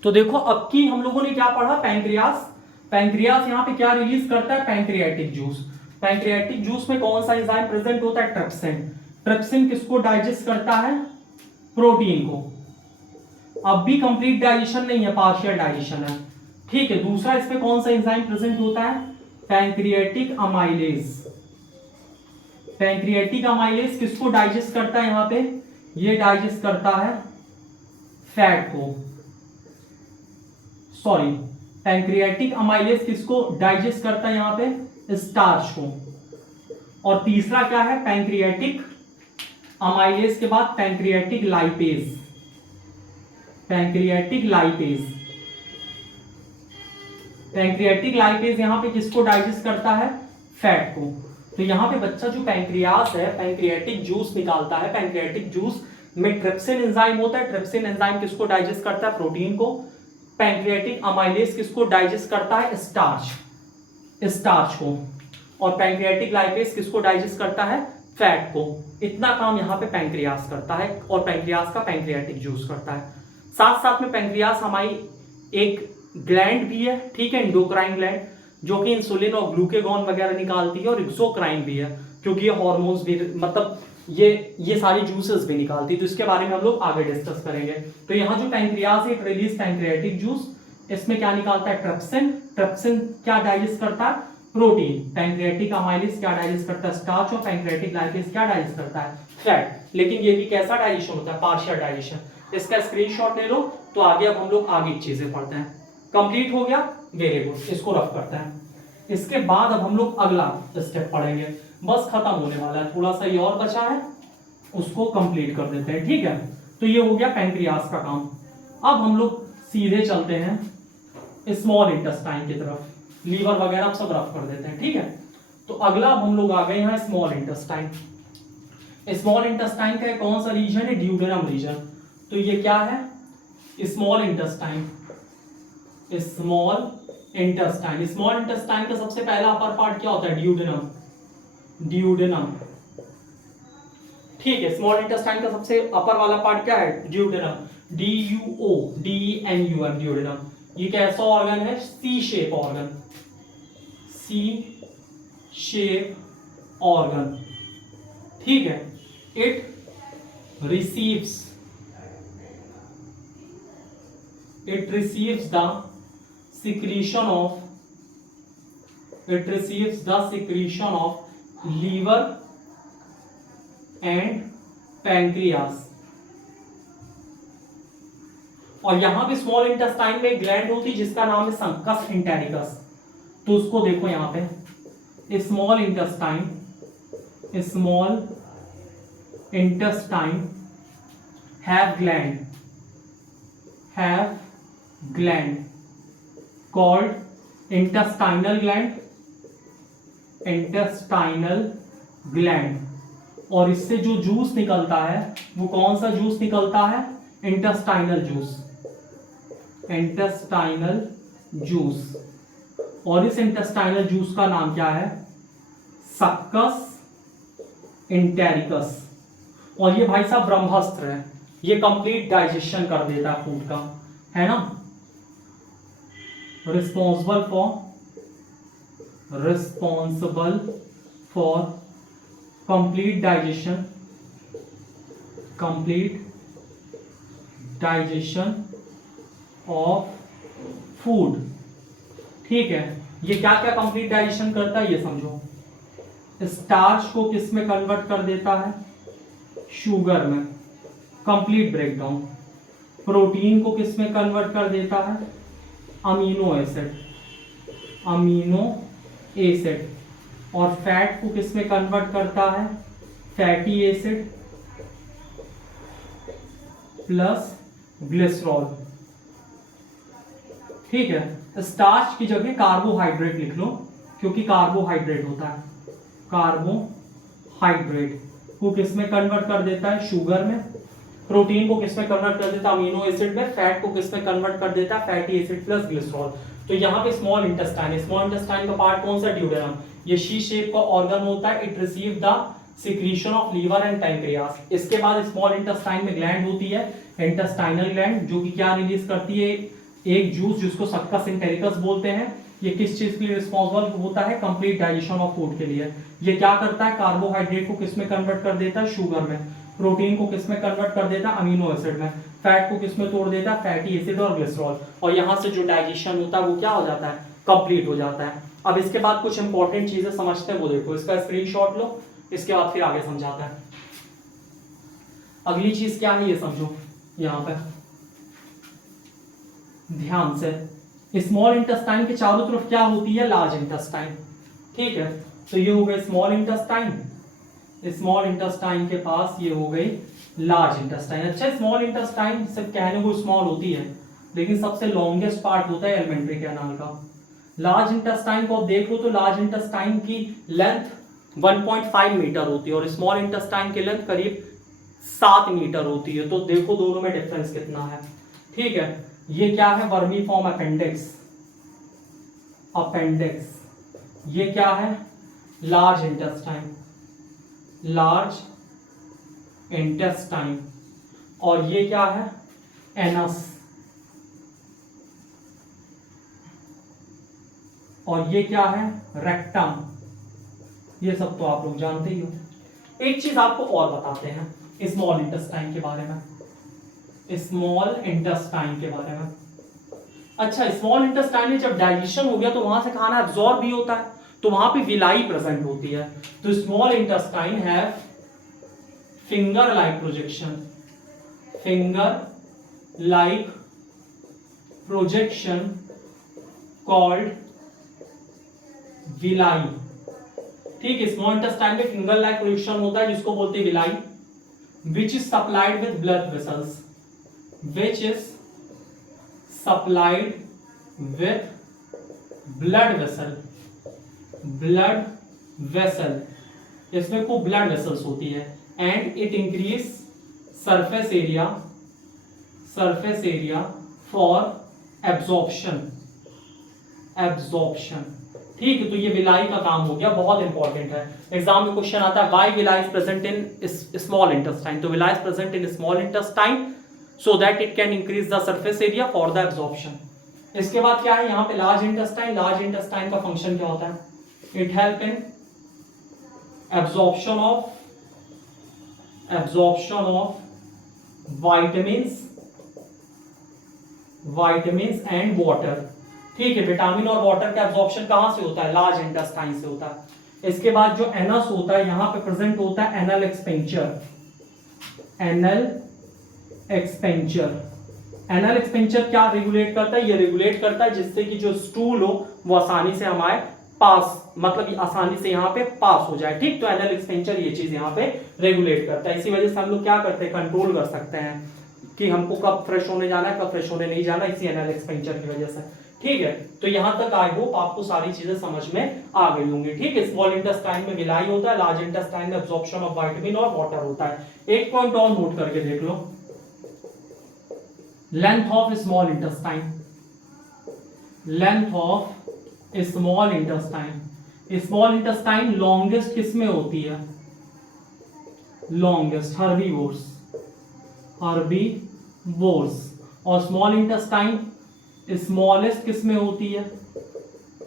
तो देखो अब की हम लोगों ने क्या पढ़ा? पैंक्रियास। पैंक्रियास यहां पे क्या रिलीज करता है? Pancreatic juice. पैंक्रियाटिक जूस में कौन सा एंजाइम प्रेजेंट होता है? ट्रिप्सिन। ट्रिप्सिन किसको डाइजेस्ट करता है? प्रोटीन को। अब भी कंप्लीट डाइजेशन नहीं है, पार्शियल डाइजेशन है, ठीक है। दूसरा इसमें कौन सा एंजाइम प्रेजेंट होता है? Pancreatic amylase. पैंक्रियाटिक अमाइलेज किसको डाइजेस्ट करता है यहां पे, ये डाइजेस्ट करता है फैट को, सॉरी पैंक्रियाटिक अमाइलेज किसको डाइजेस्ट करता है यहां पे, स्टार्च को। और तीसरा क्या है, पैंक्रियाटिक अमाइलेज के बाद pancreatic lipase, pancreatic lipase, pancreatic lipase यहां पे किसको डाइजेस्ट करता है, फैट को। तो यहां पे बच्चा जो पैंक्रियास है पैंक्रियाटिक जूस निकालता है, पैंक्रियाटिक जूस में ट्रिप्सिन एंजाइम होता है, ट्रिप्सिन एंजाइम किसको डाइजेस्ट करता है, प्रोटीन को। पैंक्रियाटिक अमाइलेज किसको डाइजेस्ट करता है, स्टार्च, स्टार्च को। और पैंक्रियाटिक लाइपेज किसको डाइजेस्ट करता है, फैट को। इतना काम यहाँ पे पैंक्रियास करता है और पैंक्रियास का पैंक्रियाटिक जूस करता है। साथ साथ में पैंक्रियास हमारी एक ग्लैंड भी है, ठीक है, एंडोक्राइन ग्लैंड, जो कि इंसुलिन और ग्लूकेगॉन वगैरह निकालती है, और एक्सोक्राइन भी है क्योंकि ये हॉर्मोन्स भी, मतलब ये सारी जूसेस भी निकालती है। तो इसके बारे में हम लोग आगे डिस्कस करेंगे। तो यहाँ जो पैंक्रियास है, इट रिलीज पैंक्रियाटिक जूस, इसमें क्या निकालता है, ट्रिप्सिन। ट्रिप्सिन क्या डाइजेस्ट करता है, प्रोटीन। पैंक्रियाटिक अमाइलेज क्या डाइजेस्ट करता है, स्टार्च। और पैंक्रियाटिक लाइपेज क्या डाइजेस्ट करता है, फैट। लेकिन ये भी कैसा डाइजेशन होता है, पार्शियल डाइजेशन। इसका स्क्रीनशॉट ले लो। तो आगे अब हम लोग आगे चीजें पढ़ते हैं। कंप्लीट हो गया, वेरी गुड, इसको रफ करते हैं। इसके बाद अब हम लोग अगला स्टेप पढ़ेंगे, बस खत्म होने वाला है, थोड़ा सा ये और बचा है, उसको कंप्लीट कर देते हैं, ठीक है। तो ये हो गया पैंक्रियास का काम। अब हम लोग सीधे चलते हैं स्मॉल इंटेस्टाइन की तरफ, लीवर वगैरह हम सब रफ कर देते हैं, ठीक है। तो अगला अब हम लोग आ गए हैं स्मॉल इंटेस्टाइन। स्मॉल इंटेस्टाइन का कौन सा रीजन है, ड्यूडेनम रीजन। तो ये क्या है, small intestine, small intestine. Small intestine का सबसे पहला अपर पार्ट क्या होता है, ड्यूडेनम, ड्यूडेनम, ठीक है। स्मॉल इंटेस्टाइन का सबसे अपर वाला पार्ट क्या है, ड्यूडेनम, DUODENUM, ड्यूडेनम। ये कैसा ऑर्गन है, सी शेप ऑर्गन, सी शेप ऑर्गन, ठीक है। It receives the secretion of liver and pancreas। और यहां पे स्मॉल इंटेस्टाइन में ग्लैंड होती है जिसका नाम है संकस इंटेरिकस। तो उसको देखो यहां पे, small intestine have gland called intestinal gland, और इससे जो जूस निकलता है वो कौन सा जूस निकलता है, इंटेस्टाइनल जूस। और इस इंटेस्टाइनल जूस का नाम क्या है, सक्कस इंटेरिकस। और ये भाई साहब ब्रह्मास्त्र है, ये कंप्लीट डाइजेशन कर देता है फूड का, है ना। Responsible for complete digestion of food, ठीक है। ये क्या क्या कंप्लीट डाइजेशन करता है ये समझो। स्टार्च को किस में कन्वर्ट कर देता है, शुगर में, कंप्लीट ब्रेकडाउन। प्रोटीन को किस में कन्वर्ट कर देता है, अमीनो एसिड। और फैट को किस में कन्वर्ट करता है, फैटी एसिड प्लस ग्लिसरॉल, ठीक है। स्टार्च की जगह कार्बोहाइड्रेट लिख लो क्योंकि कार्बोहाइड्रेट होता है, कार्बोहाइड्रेट को किस में कन्वर्ट कर देता है, शुगर में। प्रोटीन को किस में कन्वर्ट कर देता है, अमीनो एसिड में। फैट को किस में कन्वर्ट कर देता है, फैटी एसिड प्लस ग्लिसरॉल। तो यहाँ पे स्मॉल इंटेस्टाइन का पार्ट कौन सा, ड्यूडेनम। ये शी शेप का ऑर्गन होता है, it receive the secretion of liver and pancreas. इसके बाद स्मॉल इंटेस्टाइन में ग्लैंड होती है, इंटेस्टाइनल ग्लैंड, जो कि क्या रिलीज करती है, एक जूस जिसको सक्कस इंटेरिकस बोलते हैं। ये किस चीज के लिए रिस्पॉन्सिबल होता है, कंप्लीट डाइजेशन ऑफ फूड के लिए। ये क्या करता है, कार्बोहाइड्रेट को किस में कन्वर्ट कर देता है, शुगर में। प्रोटीन को किस में कन्वर्ट कर देता है, अमीनो एसिड में। फैट को किस में तोड़ देता है, फैटी एसिड और ग्लिसरॉल। और यहां से जो डाइजेशन होता है वो क्या हो जाता है, कंप्लीट हो जाता है। अब इसके बाद कुछ इंपॉर्टेंट चीजें समझते हैं, वो देखो, इसका स्क्रीनशॉट लो। इसके बाद फिर आगे समझाते हैं। अगली चीज क्या है ये समझो यहां पे ध्यान से। स्मॉल इंटेस्टाइन के चारों तरफ क्या होती है? Large intestine. ठीक है, तो ये हो गई स्मॉल इंटेस्टाइन, स्मॉल इंटेस्टाइन के पास ये हो गई लार्ज इंटेस्टाइन। अच्छा, स्मॉल इंटेस्टाइन सिर्फ कहने को स्मॉल होती है, लेकिन सबसे लॉन्गेस्ट पार्ट होता है एलिमेंट्री कैनाल का। लार्ज इंटेस्टाइन को आप देख लो तो लार्ज इंटेस्टाइन की लेंथ 1.5 मीटर होती है और स्मॉल इंटेस्टाइन की लेंथ करीब 7 मीटर होती है। तो देखो दोनों में डिफरेंस कितना है। ठीक है, ये क्या है? Vermiform appendix, appendix. ये क्या है? Large intestine, large intestine. और ये क्या है? एनस। और ये क्या है? रेक्टम। ये सब तो आप लोग जानते ही हो। एक चीज आपको और बताते हैं स्मॉल इंटेस्टाइन के बारे में, स्मॉल इंटेस्टाइन के बारे में। अच्छा, स्मॉल इंटेस्टाइन में जब डाइजेशन हो गया तो वहां से खाना एब्जॉर्ब भी होता है, तो वहां पे विलाई प्रेजेंट होती है। तो स्मॉल इंटेस्टाइन है finger like projection, finger like projection called villi. ठीक है, स्मॉल इंटेस्टाइन में फिंगर लाइक प्रोजेक्शन होता है जिसको बोलते हैं villi, which is supplied with blood vessels, which is supplied with blood vessel, blood vessel। इसमें खूब ब्लड वेसल्स होती है and it increase surface area, surface area for absorption, absorption. ठीक है, तो ये विलाई का काम हो गया, बहुत इंपॉर्टेंट है। एग्जाम में क्वेश्चन आता है why villi is present in small intestine. तो villi is present in small intestine so that it can increase the surface area for the absorption. इसके बाद क्या है यहाँ पे? Large intestine. लार्ज इंटेस्टाइन का फंक्शन क्या होता है? It help in absorption of, absorption of vitamins, vitamins and water. ठीक है, विटामिन और वाटर का एब्जॉर्प्शन कहां से होता है? लार्ज इंटेस्टाइन से होता है। इसके बाद जो एनस होता है यहां पे प्रेजेंट होता है anal expenditure, anal expenditure. Anal expenditure क्या रेगुलेट करता है? ये रेगुलेट करता है जिससे कि जो स्टूल हो वो आसानी से हमारे पास, मतलब आसानी से यहाँ पे पास हो जाए। ठीक, तो एनल एक्सपेंचर ये चीज यहाँ पे रेगुलेट करता है। इसी वजह से हम लोग क्या करते हैं? कंट्रोल कर सकते हैं कि हमको कब फ्रेश होने जाना है, कब फ्रेश होने नहीं जाना, इसी एनल एक्सपेंचर की वजह से। ठीक है, तो यहां तक आई होप आपको सारी चीजें समझ में आ गई होंगी। ठीक है, स्मॉल इंटेस्टाइन में विलाई होता है, लार्ज इंटेस्टाइन में एब्जॉर्प्शन ऑफ विटामिन और वाटर होता है। एक पॉइंट और नोट करके देख लो, length of small intestine, length of small intestine. Small intestine longest किस में होती है? Longest herbivores, herbivores. और स्मॉल इंटेस्टाइन स्मॉलेस्ट किस में होती है?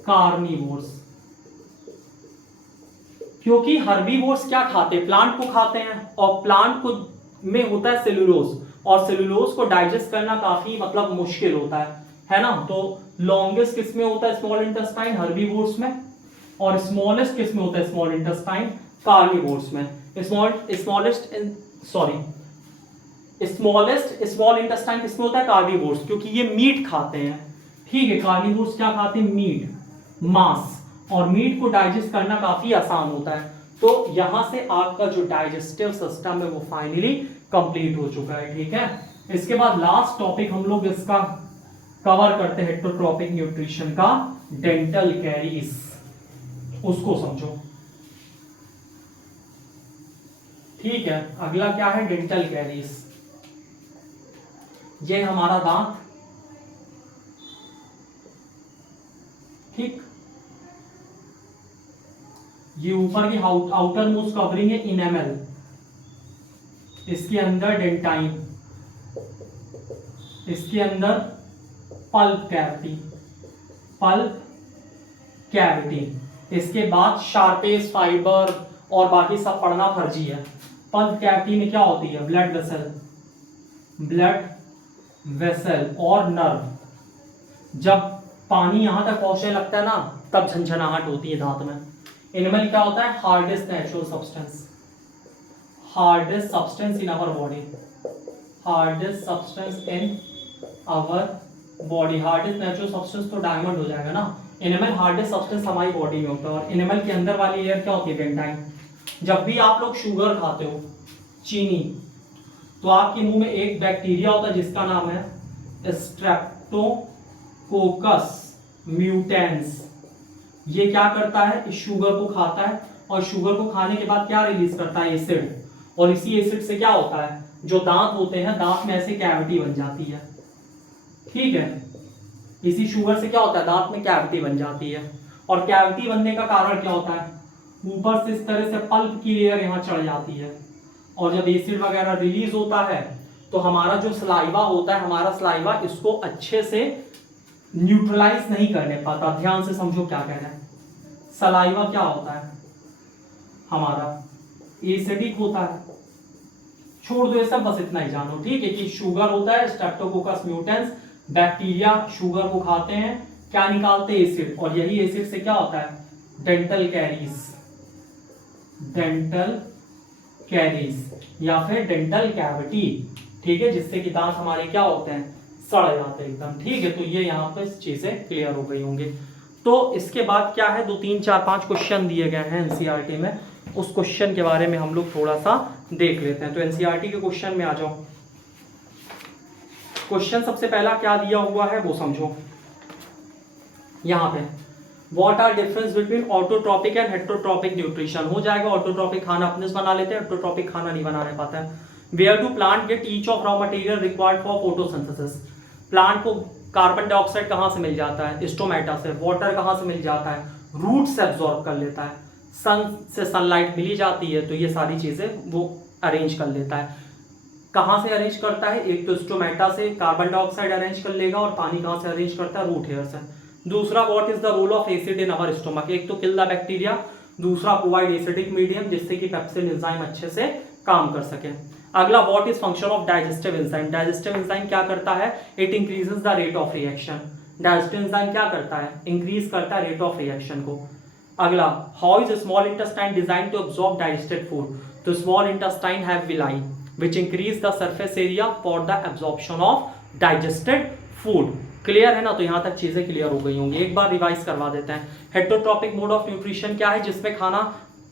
कार्निवोर्स। क्योंकि हर्बीवोर्स क्या खाते हैं? प्लांट को खाते हैं, और प्लांट को में होता है सेलुलोज, और सेलुलोज को डाइजेस्ट करना काफी मतलब मुश्किल होता है ना। तो लॉन्गेस्ट किस में होता है? स्मॉल इंटेस्टाइन, हर्बीवोर्स में। और स्मॉलेस्ट किस में होता है? स्मॉल इंटेस्टाइन, कार्निवोर्स में। स्मॉलेस्ट स्मॉल इंटेस्टाइन किसमें होता है? कार्निवोर्स, क्योंकि ये मीट खाते हैं। ठीक है, कार्निवोर्स क्या खाते हैं? मीट, मांस। और मीट को डाइजेस्ट करना काफी आसान होता है। तो यहां से आपका जो डाइजेस्टिव सिस्टम है वो फाइनली कंप्लीट हो चुका है। ठीक है, इसके बाद लास्ट टॉपिक हम लोग इसका कवर करते हैं, हेटेरोट्रॉपिक न्यूट्रिशन का, डेंटल कैरीज, उसको समझो। ठीक है, अगला क्या है? Dental caries. ये हमारा दांत, ठीक, ये ऊपर की आउटर मोस्ट कवरिंग है इनेमल, इसके अंदर डेंटाइन, इसके अंदर पल्प कैविटी, पल्प कैविटी। इसके बाद शार्पेस फाइबर और बाकी सब पढ़ना फर्जी है। पल्प कैविटी में क्या होती है? ब्लड वेसल, ब्लड वेसल और नर्व। जब पानी यहां तक पहुंचने लगता है ना तब झंझनाहट होती है दांत में। एनिमल क्या होता है? Hardest natural substance, hardest substance in our body, hardest substance in our body. Hardest natural substance तो डायमंड हो जाएगा ना। एनिमल हार्डेस्ट सब्सटेंस हमारी बॉडी में होता है, और एनिमल के अंदर वाली लेयर क्या होती है? डेंटाइन। जब भी आप लोग शुगर खाते हो, चीनी, तो आपके मुंह में एक बैक्टीरिया होता है जिसका नाम है स्ट्रेप्टोकोकस म्यूटेंस। ये क्या करता है? इस शुगर को खाता है, और शुगर को खाने के बाद क्या रिलीज करता है? एसिड। और इसी एसिड से क्या होता है? जो दांत होते हैं, दांत में ऐसे कैविटी बन जाती है, ठीक है। इसी शुगर से क्या होता है? दांत में कैविटी बन जाती है, और कैविटी बनने का कारण क्या होता है? ऊपर से इस तरह से पल्प की लेयर यहाँ चढ़ जाती है, और जब एसिड वगैरह रिलीज होता है तो हमारा जो सलाइवा होता है, हमारा सलाइवा इसको अच्छे से न्यूट्रलाइज नहीं करने पाता। ध्यान से समझो क्या कह रहे हैं। सलाइवा क्या होता है? हमारा एसिडिक होता है। छोड़ दो ये सब, बस इतना ही जानो, ठीक है, कि शुगर होता है स्ट्रेप्टोकोकस म्यूटेंस। बैक्टीरिया शुगर को खाते हैं, क्या निकालते हैं? एसिड। और यही एसिड से क्या होता है? डेंटल कैरीज, डेंटल कैरीज या फिर डेंटल कैविटी, ठीक है, जिससे कि दांत हमारे क्या होते हैं? सड़ जाते हैं एकदम, ठीक है। तो ये यहाँ पे चीजें क्लियर हो गई होंगी। तो इसके बाद क्या है? 2 3 4 5 क्वेश्चन दिए गए हैं एनसीईआरटी में, उस क्वेश्चन के बारे में हम लोग थोड़ा सा देख लेते हैं। तो एनसीईआरटी के क्वेश्चन में आ जाओ। क्वेश्चन सबसे पहला क्या दिया हुआ है वो समझो। यहाँ पे what are difference between autotrophic and heterotrophic nutrition हो जाएगा। ऑटोट्रॉपिक खाना अपने से बना लेते हैं, हेटेरोट्रॉपिक खाना नहीं बनाने पाता है। Where do plant get each of raw material required for photosynthesis. Plant को कार्बन डाइऑक्साइड कहाँ से मिल जाता है? स्टोमेटा से। वाटर कहाँ से मिल जाता है? रूट से एब्जॉर्ब कर लेता है। सन से सनलाइट मिली जाती है, तो ये सारी चीजें वो अरेंज कर लेता है। कहाँ से अरेंज करता है? एक तो स्टोमेटा से कार्बन डाइऑक्साइड अरेंज कर लेगा, और पानी कहाँ से अरेंज करता है? रूट हेयर से। दूसरा, what is the role of acid in our stomach. एक तो किल द बैक्टीरिया, दूसरा प्रोवाइड एसिडिक मीडियम जिससे कि पेप्सिन एंजाइम अच्छे से काम कर सके। अगला, what is function of digestive enzyme. Digestive enzyme क्या करता है? It increases the rate of reaction. Digestive enzyme क्या करता है? इंक्रीज करता है रेट ऑफ रिएक्शन को। अगला, how is small intestine design to absorb digested food. तो small intestine have villi which increase the surface area for the absorption of digested food। Clear है ना? तो यहां तक चीजें क्लियर हो गई होंगी। एक बार रिवाइज करवा देते हैं। हेटेरोट्रॉपिक मोड ऑफ न्यूट्रिशन क्या है? जिसमें खाना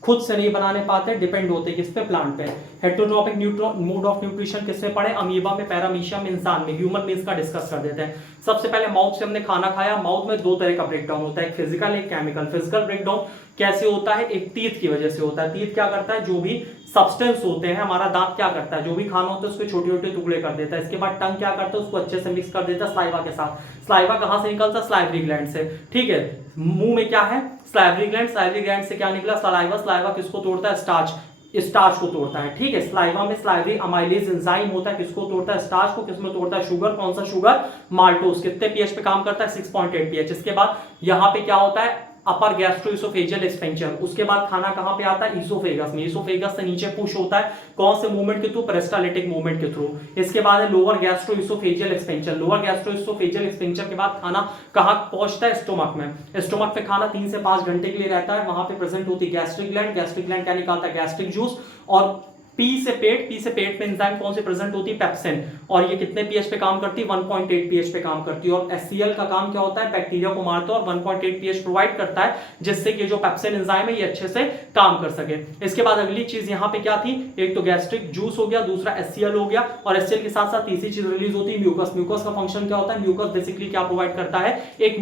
खुद से नहीं बनाने पाते, डिपेंड होते किस पे? प्लांट पे। हेटेरोट्रॉपिक मोड ऑफ न्यूट्रिशन किससे पढ़े? अमीबा में, पैरामीशियम में, इंसान में। ह्यूमन में इसका डिस्कस कर देते हैं। सबसे पहले माउथ से हमने खाना खाया। माउथ में 2 तरह का ब्रेकडाउन होता है, एक फिजिकल, एक केमिकल। फिजिकल ब्रेकडाउन कैसे होता है? एक टीथ की वजह से होता है। टीथ क्या करता है? जो भी सब्सटेंस होते हैं, हमारा दांत क्या करता है? जो भी खाना होता है उसके छोटे छोटे टुकड़े कर देता है। इसके बाद टंग क्या करता है? उसको अच्छे से मिक्स कर देता है सलाइवा के साथ। सलाइवा कहां से निकलता है? सलाइवरी ग्लैंड से, ठीक है। मुंह में क्या है? Salivary gland. सलाइवरी ग्लैंड से क्या निकला? सलाइवा। सलाइवा किसको तोड़ता है? स्टार्च। स्टार्च को तोड़ता है, ठीक है। सलाइवा में सलाइवरी अमाइलेज एंजाइम होता है, किसको तोड़ता है? स्टार्च को। किसमें तोड़ता है? शुगर। कौन सा शुगर? माल्टोज। कितने पीएच पे काम करता है? 6.8 पीएच। इसके बाद यहाँ पे क्या होता है? अपर गैस्ट्रोइसोफेजियल एक्सपेंशन। उसके बाद खाना कहां पे आता है? ईसोफेगस में। ईसोफेगस से नीचे पुश होता है, कौन से मूवमेंट के थ्रू? पेरिस्टाल्टिक मूवमेंट के थ्रू। इसके बाद है lower gastro-oesophageal expansion. Lower gastro-oesophageal expansion के बाद खाना कहां पहुंचता है? स्टोमक में। स्टोमक पे खाना 3 से 5 घंटे के लिए रहता है। वहां पे प्रेजेंट होती है गैस्ट्रिक ग्लैंड। गैस्ट्रिक ग्लैंड क्या निकालता है? Gastric juice. और पी से पेट में एंजाइम कौन से प्रेजेंट होती है? पेप्सिन। और ये कितने पीएच पे काम करती है? 1.8 पीएच पे काम करती है। और एचसीएल का काम क्या होता है? बैक्टीरिया को मारता है और 1.8 पीएच प्रोवाइड करता है, जिससे कि जो पेप्सिन एंजाइम है ये अच्छे से काम कर सके। इसके बाद अगली चीज यहाँ पे क्या थी? एक तो गैस्ट्रिक जूस हो गया, दूसरा एचसीएल हो गया, और एचसीएल के साथ साथ तीसरी चीज रिलीज होती है म्यूकस। म्यूकस का फंक्शन क्या होता है? म्यूकस बेसिकली क्या प्रोवाइड करता है? एक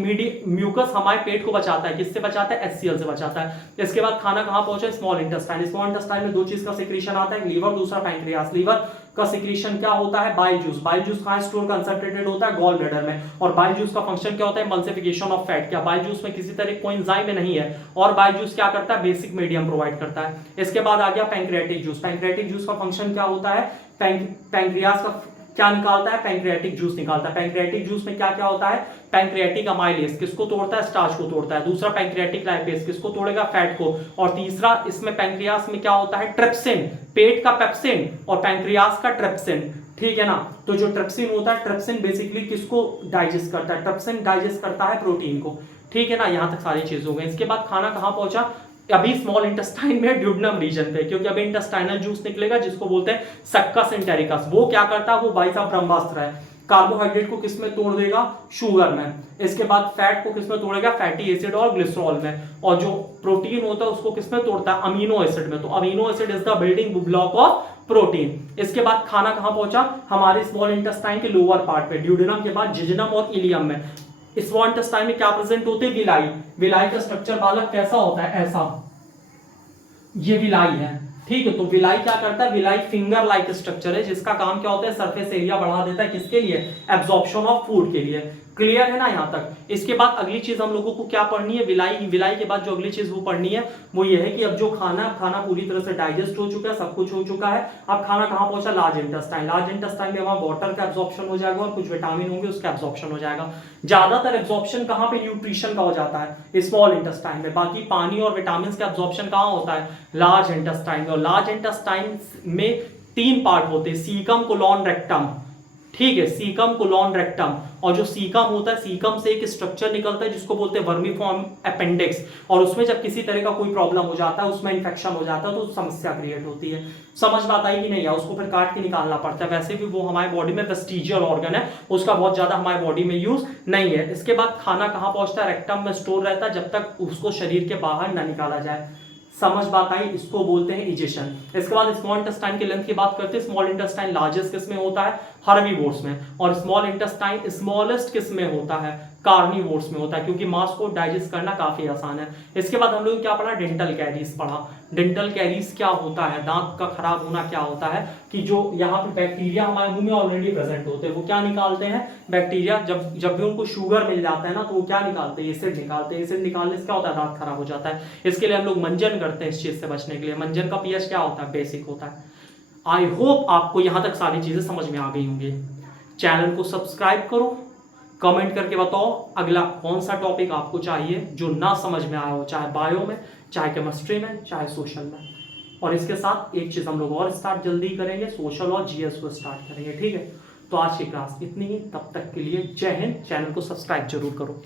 म्यूकस हमारे पेट को बचाता है। किससे बचाता है? एचसीएल से बचाता है। इसके बाद खाना कहां पहुंचा? Small intestine. स्मॉल इंटेस्टाइन में 2 चीज का सिक्रीशन आता है, लीवर, दूसरा पैंक्रियास। लीवर का सिक्रीशन क्या होता है? Bile juice. बाइल जूस कहां स्टोर कंसंट्रेटेड होता है? गॉल ब्लैडर में। और बाइल जूस का फंक्शन क्या होता है? Emulsification of fat. क्या बाइल जूस में किसी तरह कोई एंजाइम में नहीं है, और बाइल जूस क्या करता है? बेसिक मीडियम प्रोवाइड करता है। इसके बाद आ गया पैंक्रियाटिक जूस। पैंक्रियाटिक जूस का फंक्शन क्या होता है? पैंक्रियास का क्या निकालता है? पैंक्रियाटिक जूस निकालता है। पैंक्रियाटिक जूस में क्या क्या होता है? Pancreatic amylase. किसको तोड़ता है? स्टार्च को तोड़ता है। दूसरा पैंक्रियाटिक लाइपेज। किसको तोड़ेगा? फैट को। और तीसरा इसमें पैंक्रियास में क्या होता है? ट्रिप्सिन। पेट का पेप्सिन और पैंक्रियास का ट्रिप्सिन, ठीक है ना। तो जो ट्रिप्सिन होता है, ट्रिप्सिन बेसिकली किसको डाइजेस्ट करता है? ट्रिप्सिन डाइजेस्ट करता है प्रोटीन को, ठीक है ना। यहां तक सारी चीज हो गई। इसके बाद खाना कहां पहुंचा? अभी स्मॉल इंटेस्टाइन में ड्यूडेनम रीजन पे, क्योंकि अभी इंटेस्टाइनल जूस निकलेगा जिसको बोलते हैं सक्कस एंटेरिकस। वो क्या करता है, वो भाई साहब ब्रह्मास्त्र है। कार्बोहाइड्रेट को किस में तोड़ देगा, शुगर में। इसके बाद फैट को किस में तोड़ेगा, फैटी एसिड और ग्लिसरॉल में। और जो प्रोटीन होता है उसको किस में तोड़ता है, अमीनो एसिड में। तो amino acid is the building block of protein. इसके बाद खाना कहां पहुंचा, हमारे स्मॉल इंटेस्टाइन के लोअर पार्ट पे, ड्यूडेनम के बाद जिजनम और इलियम में। स्मॉल इंटेस्टाइन में क्या प्रेजेंट होते हैं, विलाई। विलाई का स्ट्रक्चर बालक कैसा होता है, ऐसा, ये विलाई है, ठीक है। तो विलाई क्या करता है, विलाई फिंगर लाइक स्ट्रक्चर है जिसका काम क्या होता है, सरफेस एरिया बढ़ा देता है, किसके लिए, एब्जॉर्प्शन ऑफ फूड के लिए। क्लियर है ना यहां तक। इसके बाद अगली चीज हम लोगों को क्या पढ़नी है, विलाई के बाद जो अगली चीज वो पढ़नी है वो ये है कि अब जो खाना पूरी तरह से डाइजेस्ट हो चुका है, सब कुछ हो चुका है। अब खाना कहां पहुंचा, लार्ज इंटेस्टाइन। लार्ज इंटेस्टाइन में वहां वाटर का एब्जॉर्प्शन हो जाएगा और कुछ विटामिन होंगे उसका एब्जॉर्प्शन हो जाएगा। ज्यादातर एब्जॉर्प्शन कहां पे, न्यूट्रिशन का हो जाता है स्मॉल इंटेस्टाइन में। बाकी पानी और विटामिन का एब्जॉर्प्शन कहां होता है, लार्ज इंटेस्टाइन में। और लार्ज इंटेस्टाइन में 3 पार्ट होते हैं, सीकम, कोलोन, रेक्टम, ठीक है, सीकम, कोलोन, रेक्टम। और जो सीकम होता है, सीकम से एक स्ट्रक्चर निकलता है जिसको बोलते हैं वर्मीफॉर्म अपेंडिक्स। और उसमें जब किसी तरह का कोई प्रॉब्लम हो जाता है, उसमें इन्फेक्शन हो जाता है, तो समस्या क्रिएट होती है। समझ बात आई कि नहीं, या उसको फिर काट के निकालना पड़ता है। वैसे भी वो हमारे बॉडी में वेस्टिजियल ऑर्गन है, उसका बहुत ज्यादा हमारे बॉडी में यूज नहीं है। इसके बाद खाना कहां पहुंचता है, रेक्टम में स्टोर रहता है जब तक उसको शरीर के बाहर ना निकाला जाए। समझ बात आई, इसको बोलते हैं इजेशन। इसके बाद स्मॉल इंटेस्टाइन की लेंथ की बात करते हैं। स्मॉल इंटेस्टाइन लार्जेस्ट किस में होता है, हर्बीवोर्स में। और स्मॉल इंटेस्टाइन स्मॉलेस्ट किस में होता है, कार्निवोर्स में होता है, क्योंकि मांस को डाइजेस्ट करना काफी आसान है। इसके बाद हम लोग क्या पढ़ा, डेंटल कैरीज पढ़ा। डेंटल कैरीज क्या होता है, दांत का खराब होना क्या होता है, कि जो यहाँ पे बैक्टीरिया हमारे मुंह में ऑलरेडी प्रेजेंट होते हैं, वो क्या निकालते हैं, बैक्टीरिया। जब भी उनको शुगर मिल जाता है ना, तो वो क्या निकालते हैं, एसिड निकालते हैं। एसिड निकालने से क्या होता है, दांत खराब हो जाता है। इसके लिए हम लोग मंजन करते हैं इस चीज से बचने के लिए। मंजन का पीएच क्या होता है, बेसिक होता है। आई होप आपको यहां तक सारी चीजें समझ में आ गई होंगी। चैनल को सब्सक्राइब करो, कमेंट करके बताओ अगला कौन सा टॉपिक आपको चाहिए जो ना समझ में आया हो, चाहे बायो में, चाहे केमिस्ट्री में, चाहे सोशल में। और इसके साथ एक चीज हम लोग और स्टार्ट जल्दी करेंगे, सोशल और जीएस को स्टार्ट करेंगे, ठीक है। तो आज की क्लास इतनी ही, तब तक के लिए जय हिंद। चैनल को सब्सक्राइब जरूर करो।